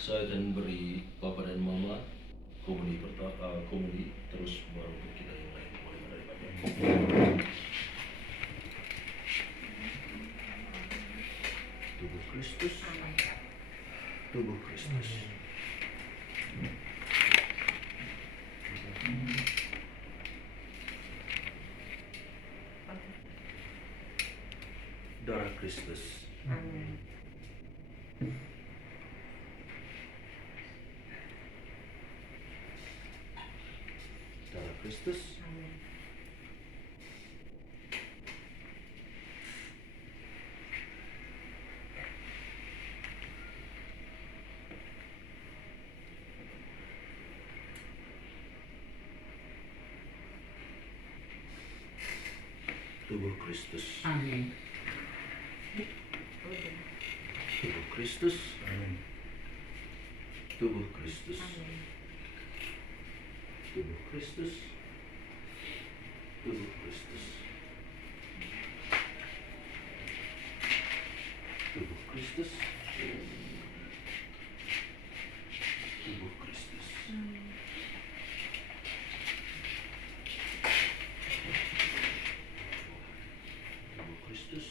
Saya akan beri Papa dan Mama komedi pertama, komedi terus baru kita yang lain mulai dari Papa. Tubuh Kristus, tubuh Kristus. Darah Kristus. Darah Kristus. Tubuh Kristus. Amin. Tubuh Kristus. Tubuh Kristus. Tubuh Kristus. Tubuh Kristus. Tubuh Kristus. Tubuh Kristus. Tubuh Kristus.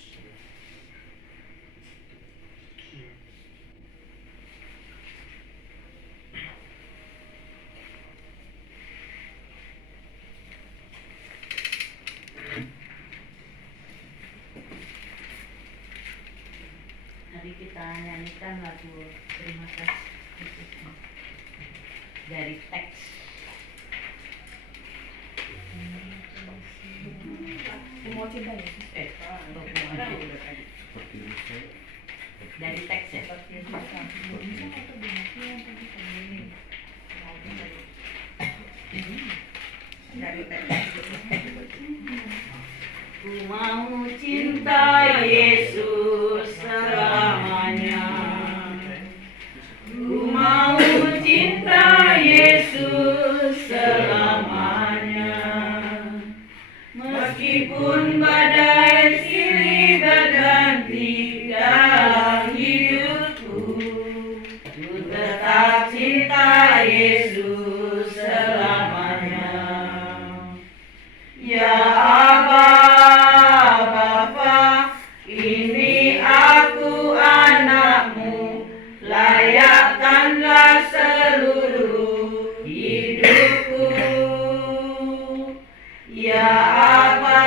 Mari kita nyanyikan lagu Terima Kasih dari teks. Mau cinta Yesus. Dari teks ya. Dari teks. Ku mau cinta Yesus selamanya. Ku mau cinta Yesus selamanya. Meskipun badai silih berganti dalam hidupku, ku tetap cinta Yesus selamanya. Ya Aba, Bapa, ini aku anakmu, layakkanlah seluruh hidupku. Ya Aba,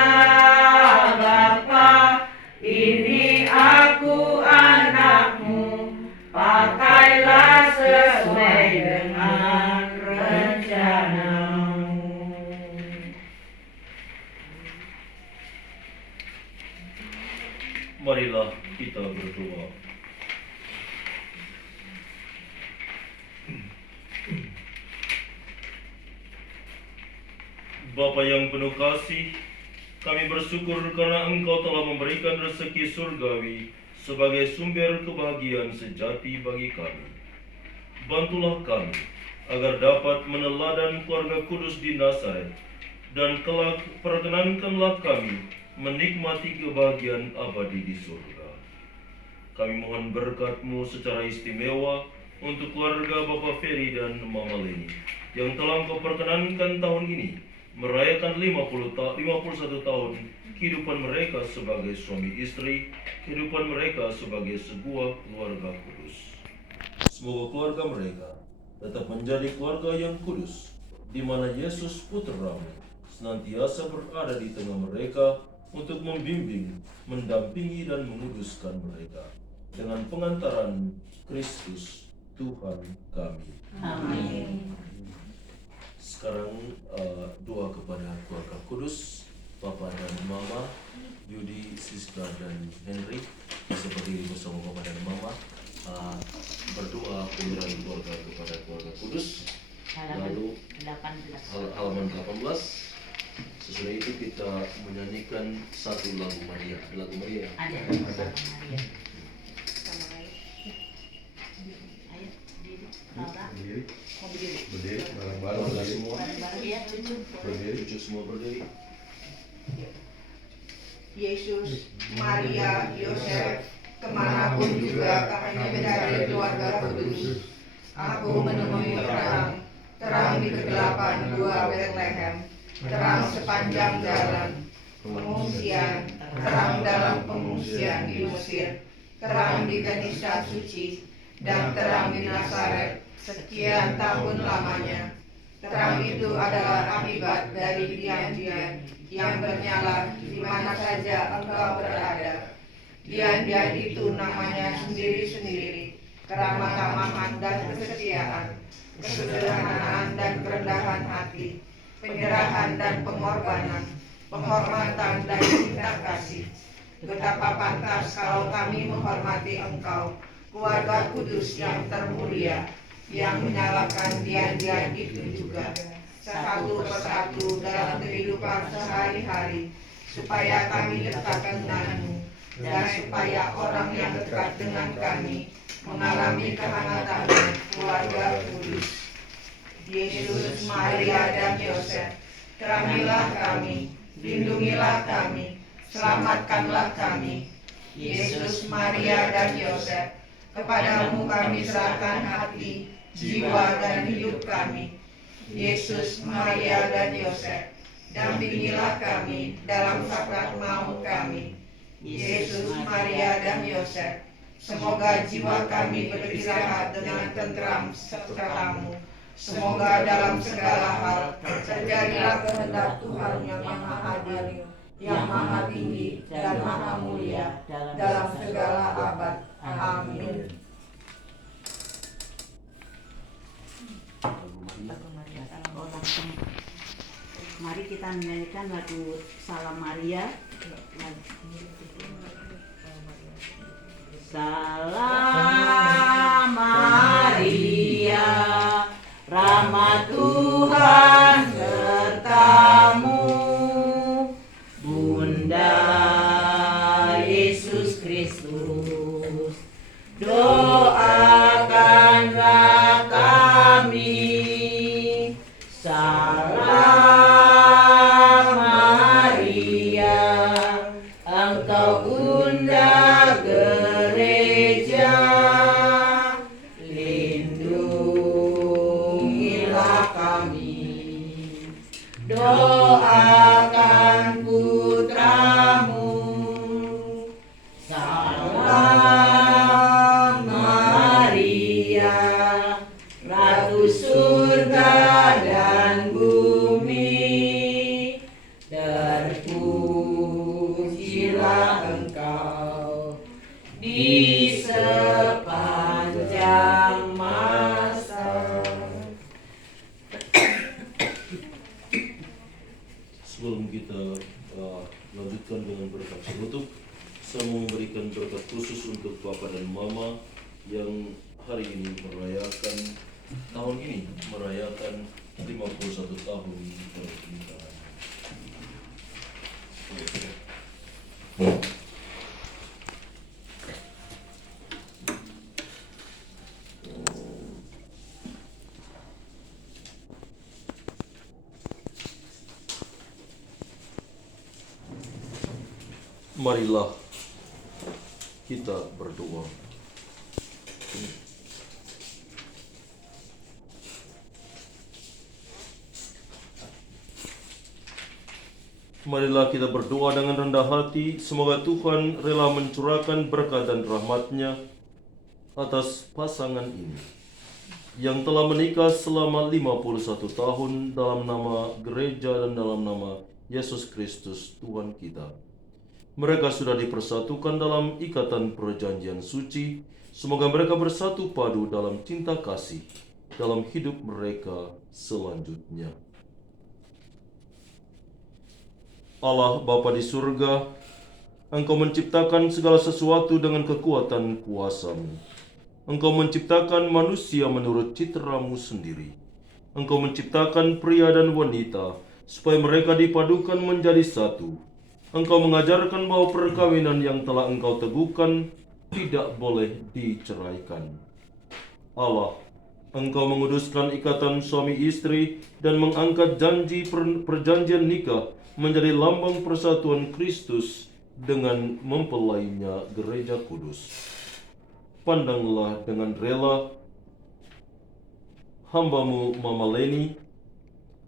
Bapa, ini aku anakmu, pakailah sesuai dengan rencanamu. Marilah kita berdoa. Bapa yang penuh kasih, kami bersyukur karena Engkau telah memberikan rezeki surgawi sebagai sumber kebahagiaan sejati bagi kami. Bantulah kami agar dapat meneladan keluarga kudus di Nazaret, dan kelak perkenankanlah kami menikmati kebahagiaan abadi di surga. Kami mohon berkat-Mu secara istimewa untuk keluarga Bapak Ferry dan Mama Leni yang telah Engkau perkenankan tahun ini merayakan 51 tahun kehidupan mereka sebagai suami istri, kehidupan mereka sebagai sebuah keluarga kudus. Semoga keluarga mereka tetap menjadi keluarga yang kudus, di mana Yesus Putra-Mu senantiasa berada di tengah mereka untuk membimbing, mendampingi dan menguduskan mereka dengan pengantaran Kristus Tuhan kami. Amin. Sekarang doa kepada keluarga kudus, Papa dan Mama, Yudi, Siska dan Henry, seperti bersama Papa dan Mama, berdoa penyerahan keluarga kepada keluarga kudus. Lalu halaman 18. Sesudah itu kita menyanyikan satu lagu Maria. Lagu Maria Ada. Maria. Ayo, diri. Laura. Berdiri bareng-bareng lagi. semua. Bareng-bareng ya, cucu. Cucu semua berdiri. Yesus, Maria, Yosef, kemanapun juga kami mencari keluarga kudus. Aku menemui terang, terang di kegelapan gua Bethlehem, terang sepanjang jalan, pengungsian, terang dalam pengungsian di Mesir, terang di Kanisa Suci, dan terang di Nazaret sekian tahun lamanya. Terang itu adalah akibat dari dian-dian yang bernyala di mana saja engkau berada. Dian-dian itu namanya sendiri-sendiri, keramah tamahan dan kesetiaan, kesederhanaan dan kerendahan hati, penyerahan dan pengorbanan, penghormatan dan cinta kasih. Betapa pantas kalau kami menghormati engkau, keluarga kudus yang termulia, yang menyalakan dian-dian itu juga, satu persatu dalam kehidupan sehari-hari, supaya kami dekat denganmu, dan supaya orang yang dekat dengan kami mengalami kehangatanmu, keluarga kudus. Yesus, Maria, dan Yosef, teramilah kami, lindungilah kami, selamatkanlah kami. Yesus, Maria, dan Yosef, kepadamu kami serahkan hati, jiwa, dan hidup kami. Yesus, Maria, dan Yosef, dampingilah kami dalam sakrat maut kami. Yesus, Maria, dan Yosef, semoga jiwa kami beristirahat dengan tentram setelahmu. Semoga dalam segala hal terjadilah kehendak Tuhan yang maha adil, yang maha tinggi dan maha mulia dalam segala abad. Amin. Mari kita menyanyikan lagu Salam Maria. Salam Maria, rahmat Tuhan sertamu, Bunda Yesus Kristus, doakanlah kami. Salam Maria, engkau Bunda gereja, lindungilah kami, doakan putramu. Salam Maria, Ratu surga dan bumi, terpujilah engkau di sepanjang masa. Sebelum kita lanjutkan dengan berkat penutup, saya mau memberikan berkat khusus untuk Bapak dan Mama yang hari ini tahun ini merayakan 51 tahun pernikahan. Marilah kita berdoa. Marilah kita berdoa dengan rendah hati, semoga Tuhan rela mencurahkan berkat dan rahmat-Nya atas pasangan ini yang telah menikah selama 51 tahun dalam nama gereja dan dalam nama Yesus Kristus Tuhan kita. Mereka sudah dipersatukan dalam ikatan perjanjian suci. Semoga mereka bersatu padu dalam cinta kasih dalam hidup mereka selanjutnya. Allah Bapa di surga, Engkau menciptakan segala sesuatu dengan kekuatan kuasa-Mu. Engkau menciptakan manusia menurut citra-Mu sendiri. Engkau menciptakan pria dan wanita supaya mereka dipadukan menjadi satu. Engkau mengajarkan bahwa perkawinan yang telah Engkau teguhkan tidak boleh diceraikan. Allah, Engkau menguduskan ikatan suami istri dan mengangkat janji perjanjian nikah menjadi lambang persatuan Kristus dengan mempelainya gereja kudus. Pandanglah dengan rela hamba-Mu Mama Leni,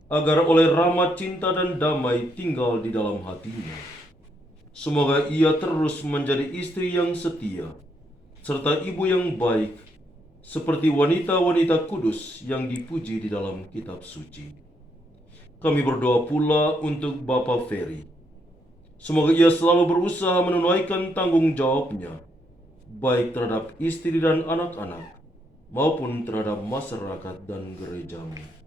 agar oleh rahmat cinta dan damai tinggal di dalam hatinya. Semoga ia terus menjadi istri yang setia, serta ibu yang baik, seperti wanita-wanita kudus yang dipuji di dalam kitab suci. Kami berdoa pula untuk Bapak Ferry. Semoga ia selalu berusaha menunaikan tanggung jawabnya, baik terhadap istri dan anak-anak, maupun terhadap masyarakat dan gereja-Mu.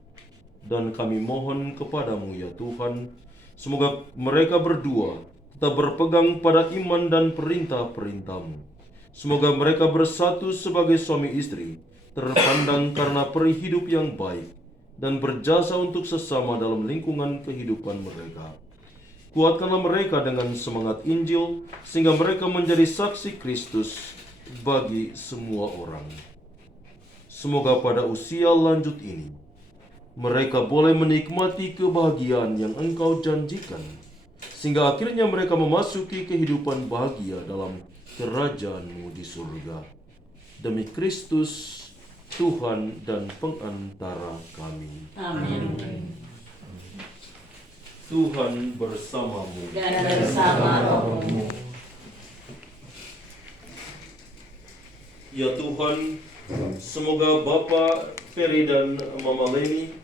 Dan kami mohon kepada-Mu ya Tuhan, semoga mereka berdua tetap berpegang pada iman dan perintah-perintah-Mu. Semoga mereka bersatu sebagai suami istri, terpandang karena peri hidup yang baik, dan berjasa untuk sesama dalam lingkungan kehidupan mereka. Kuatkanlah mereka dengan semangat Injil, sehingga mereka menjadi saksi Kristus bagi semua orang. Semoga pada usia lanjut ini, mereka boleh menikmati kebahagiaan yang Engkau janjikan, sehingga akhirnya mereka memasuki kehidupan bahagia dalam kerajaan-Mu di surga. Demi Kristus, Tuhan dan pengantara kami. Amin. Tuhan bersamamu. Dan bersama rohmu. Ya Tuhan, semoga Bapak Ferry dan Mama Leni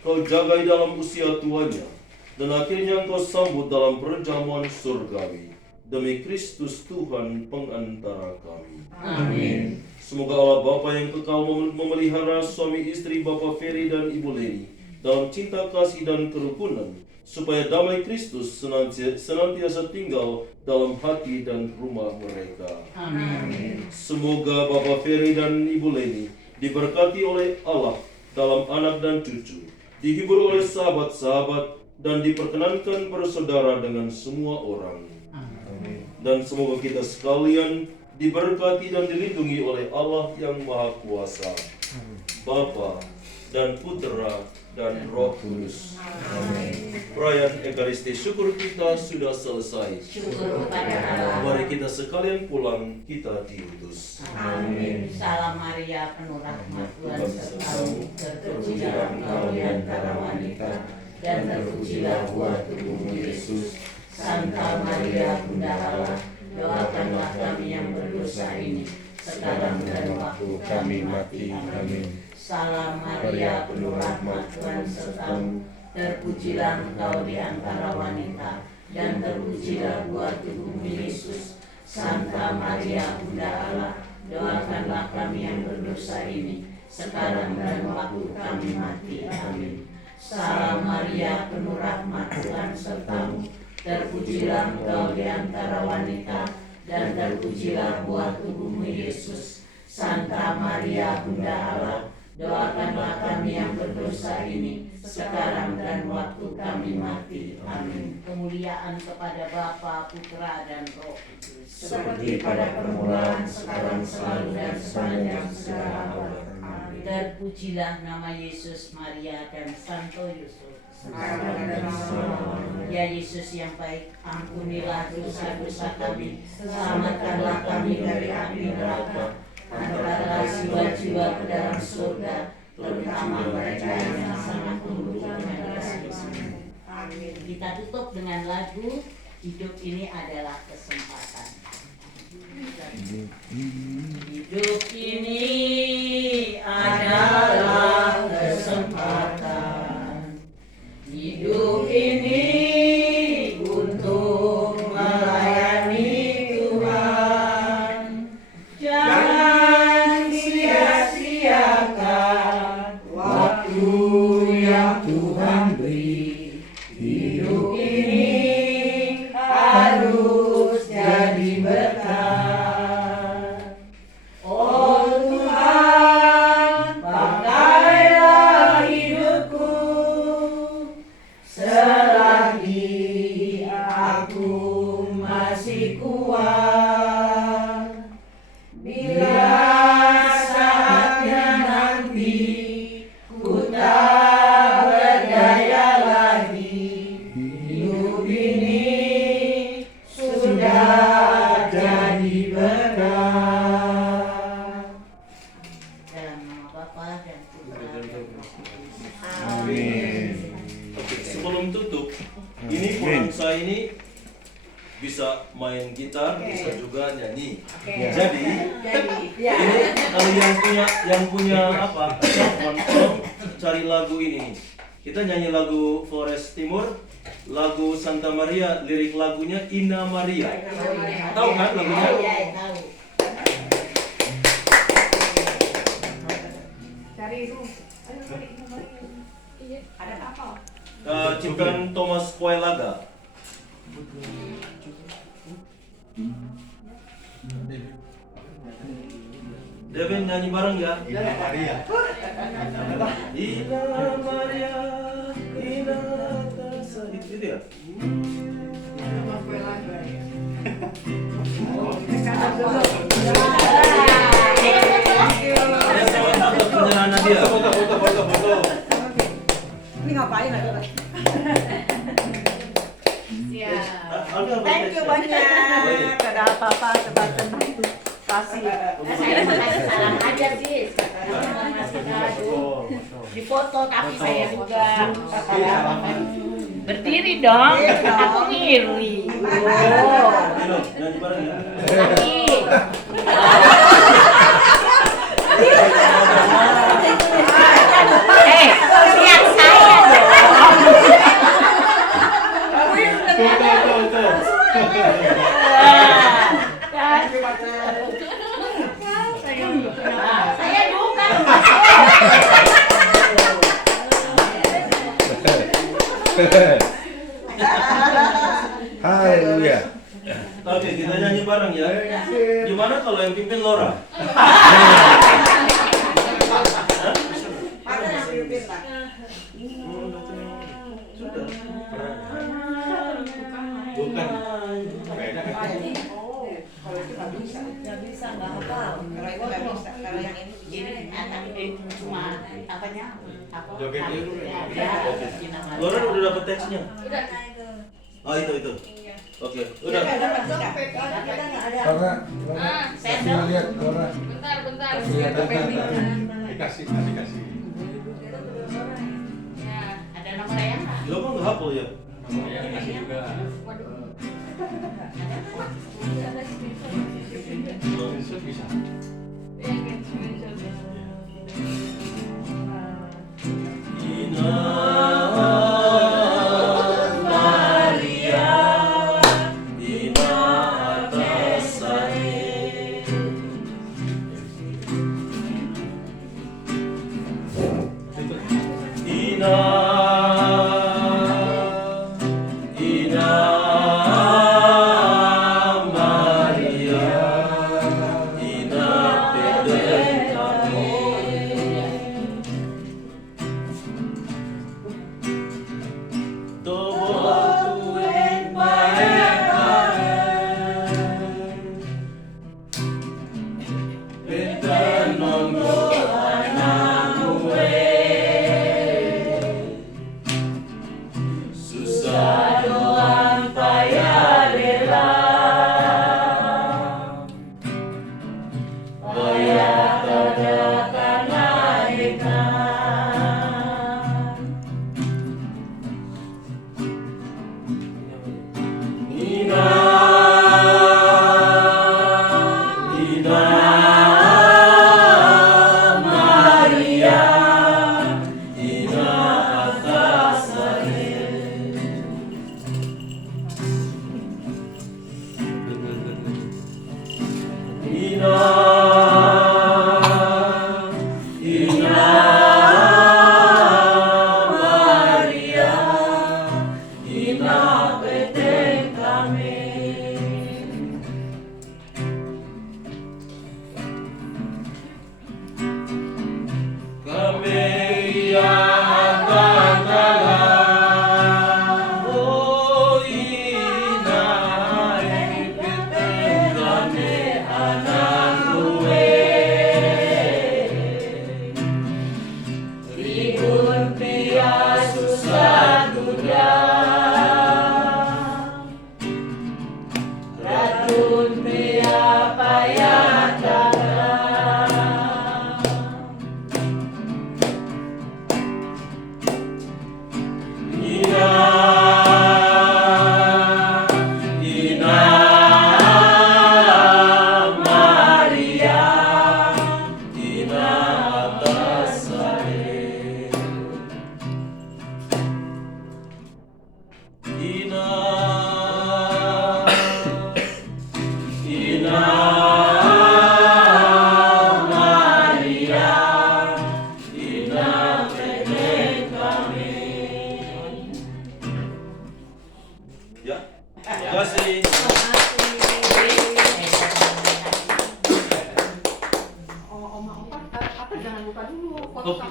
Kau jagai dalam usia tuanya, dan akhirnya Engkau sambut dalam perjamuan surgawi. Demi Kristus Tuhan pengantara kami. Amin. Semoga Allah Bapa yang kekal memelihara suami istri Bapak Ferry dan Ibu Leni dalam cinta kasih dan kerukunan, supaya damai Kristus senantiasa tinggal dalam hati dan rumah mereka. Amin. Semoga Bapak Ferry dan Ibu Leni diberkati oleh Allah dalam anak dan cucu, dihibur oleh sahabat-sahabat, dan diperkenankan bersaudara dengan semua orang. Dan semoga kita sekalian diberkati dan dilindungi oleh Allah yang Maha Kuasa, Bapa dan Putera dan Roh Kudus. Perayaan Ekaristi syukur kita sudah selesai. Syukur kepada Allah. Mari kita sekalian pulang, kita diutus. Amin. Salam Maria, penuh rahmat Tuhan sertamu, terpujilah engkau di antara wanita, dan terpujilah buah tubuhmu Yesus. Santa Maria Bunda Allah, doakanlah kami yang berdosa ini, sekarang dan waktu kami mati. Amin. Salam Maria, penuh rahmat Tuhan sertamu, terpujilah engkau di antara wanita, dan terpujilah buah tubuhmu Yesus. Santa Maria Bunda Allah, doakanlah kami yang berdosa ini, sekarang dan waktu kami mati. Amin. Salam Maria, penuh rahmat Tuhan sertamu, terpujilah engkau di antara wanita, dan terpujilah buah tubuhmu Yesus. Santa Maria Bunda Allah, doakanlah kami yang berdosa ini, sekarang dan waktu kami mati. Amin. Kemuliaan kepada Bapa, Putra, dan Roh Kudus, seperti pada permulaan, sekarang, selalu, dan sepanjang segala abad. Amin. Terpujilah nama Yesus, Maria, dan Santo Yusuf. Sekarang dan selamanya. Ya Yesus yang baik, ampunilah dosa-dosa kami, selamatkanlah kami dari api neraka, antarkanlah jiwa-jiwa ke dalam surga, terutama mereka yang sangat membutuhkan kasih-Mu. Amin. Kita tutup dengan lagu Hidup Ini Adalah Kesempatan. Hidup ini adalah kesempatan. Hidup ini untuk melayani Tuhan. Jangan sia-siakan waktu yang Tuhan beri. Hidup ini harus jadi berkat. Oh Tuhan, pakailah hidupku selagi aku masih kuat. Bila saatnya nanti ku tak berdaya lagi, hidup ini sudah jadi berkat. Dalam nama Bapa dan Putra dan Roh Kudus. Amin. Oke, sebelum tutup, ini Puransa ini bisa main gitar, bisa juga nyanyi. Jadi ini kalau yang punya apa? Telepon, tolong cari lagu ini. Kita nyanyi lagu Flores Timur, lagu Santa Maria, lirik lagunya Inna Maria. Tahu kan lagunya? Ya, tahu. Cari itu. Ayo, cari itu. Ada apa? Ciptaan Thomas Poelaga. Devin nyanyi bareng ya? Inna Maria. Inna Maria, Inna Tasa. Itu gitu ya? Sama kue laga ya. Penyerahan Nadia. Foto. Ini ngapain lagi? Siap. Thank you banyak. Ada apa-apa sebatas itu. Kasih. Saya mau kasih salam aja sih. Saya mau kasih kado. Di foto tapi saya juga. Berdiri dong. Aku ngiri. Oh. Dino, nyanyi bareng ya. Tapi lihat saya dong. Saya juga. Haleluya. Oke, kita nyanyi bareng ya. Gimana kalau yang pimpin Laura? Sudah. Bukan. Kayaknya kan. Kalau itu nggak bisa. Nggak bisa, nggak hafal. Kalau itu nggak bisa. Kalau yang ini Ini cuma apanya? Apa? Joget dulu. Laura udah dapat teksnya? Oh itu. Oke, udah. Kita nggak ada. Laura, kasih lihat Laura. Bentar. Kasih lihat Dikasih. Ya. Ada nomor saya nggak? Lo kok nggak hafal ya? Bisa.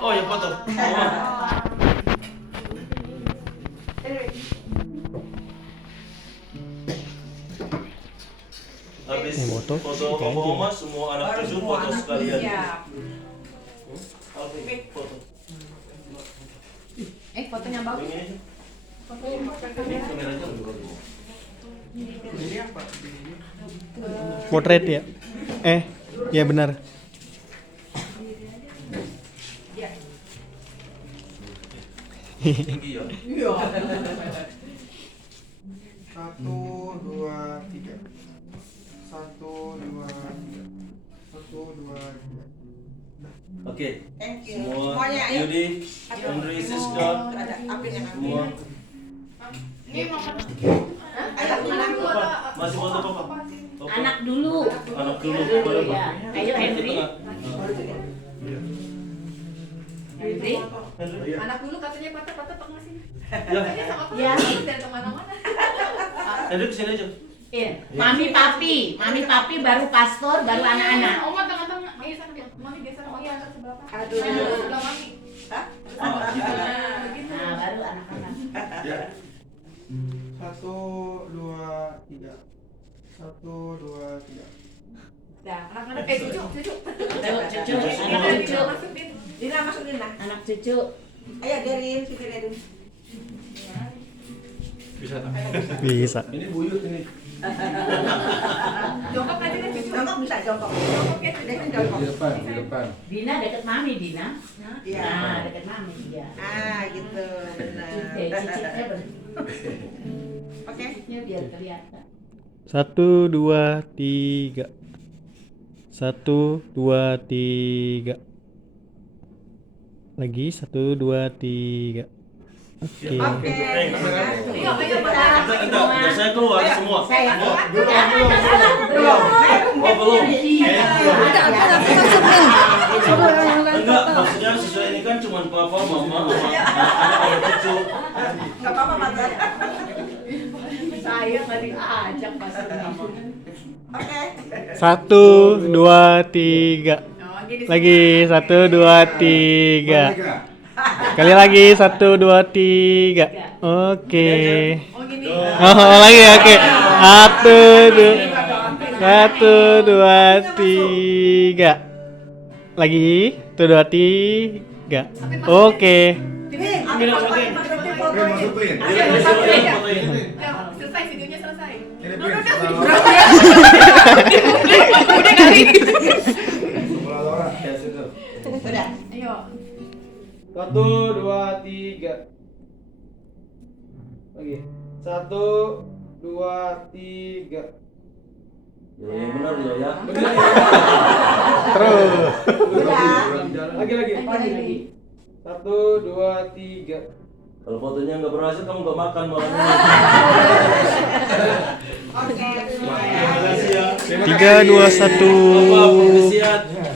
Oh, yang foto. Habis Ini foto, foto kayak papa gini. mama semua anak Baru cucu semua foto anak sekalian. siap. Oke, foto. Fotonya bagus. Ini aja. Ini kameranya lebih bagus. Potret ya? Ya benar. Tinggi ya. Iya. 1, 2, 3. 1, 2, 3. 1, 2, 3. Oke. Thank you. Semua Semuanya ayo. Yudi, Andri, Siska, Ada apelnya semua. Ini mama. Ayo anak dulu. Masih foto papa. Papa. Anak dulu. Anak dulu. Dulu ya. Ayo Henry. Henry. Henry. Anak dulu katanya patah pengasih. Ya. Ini sama Ya. dari kemana-mana. Henry kesini aja. Iya. Mami papi baru pastor, baru anak-anak. Oma tengah-tengah. Ayo sana dia. Mami geser. Oh iya, sebelah apa? Aduh. Sebelah mami. Hah? Gitu. Nah, baru anak-anak. Ya. 1, 2, 3. 1, 2, 3. Dah, anak-anak cucu. Cucu, Ini anak cucu. masukin. Dina masukin lah. Anak cucu. Ayo Derin, sini Derin. Bisa tak? Bisa. Ini buyut ini. Jongkok aja deh cucu. Jongkok bisa jongkok. Jongkok ya. Derin jongkok. Di depan. Dina deket mami, Dina. Iya. Nah, deket mami dia. Ah, gitu. Benar. Cicitnya Oke. Cicitnya biar kelihatan. 1, 2, 3. 1, 2, 3. Lagi 1, 2, 3. Oke. Oke. Ayo, ayo, Entar, saya keluar semua. Saya Semua. belum. Oh, belum. Ada. Enggak, maksudnya sesuai ini kan cuma papa, mama, sama anak-anak ada cucu. Enggak apa-apa, Pak. Saya nggak diajak pas ini. Oke. 1, 2, 3. Lagi 1, 2, 3. Kali lagi 1, 2, 3. Oke. Oh gini. Oh lagi oke. 1, 2, 3. Lagi 1, 2, 3. Oke. Masukin. Ya, selesai videonya selesai. Ini Udah, Pin. udah kali. Ya, situ. Udah. Ayo. 1, 2, 3. Lagi. 1, 2, 3. Ya, yang benar lo ya. Terus. Lagi. Lagi. 1, 2, 3. Kalau fotonya nggak berhasil, kamu nggak makan malam ini. Oke. Terima kasih ya. 3, 2, 1. Bapak, apresiat.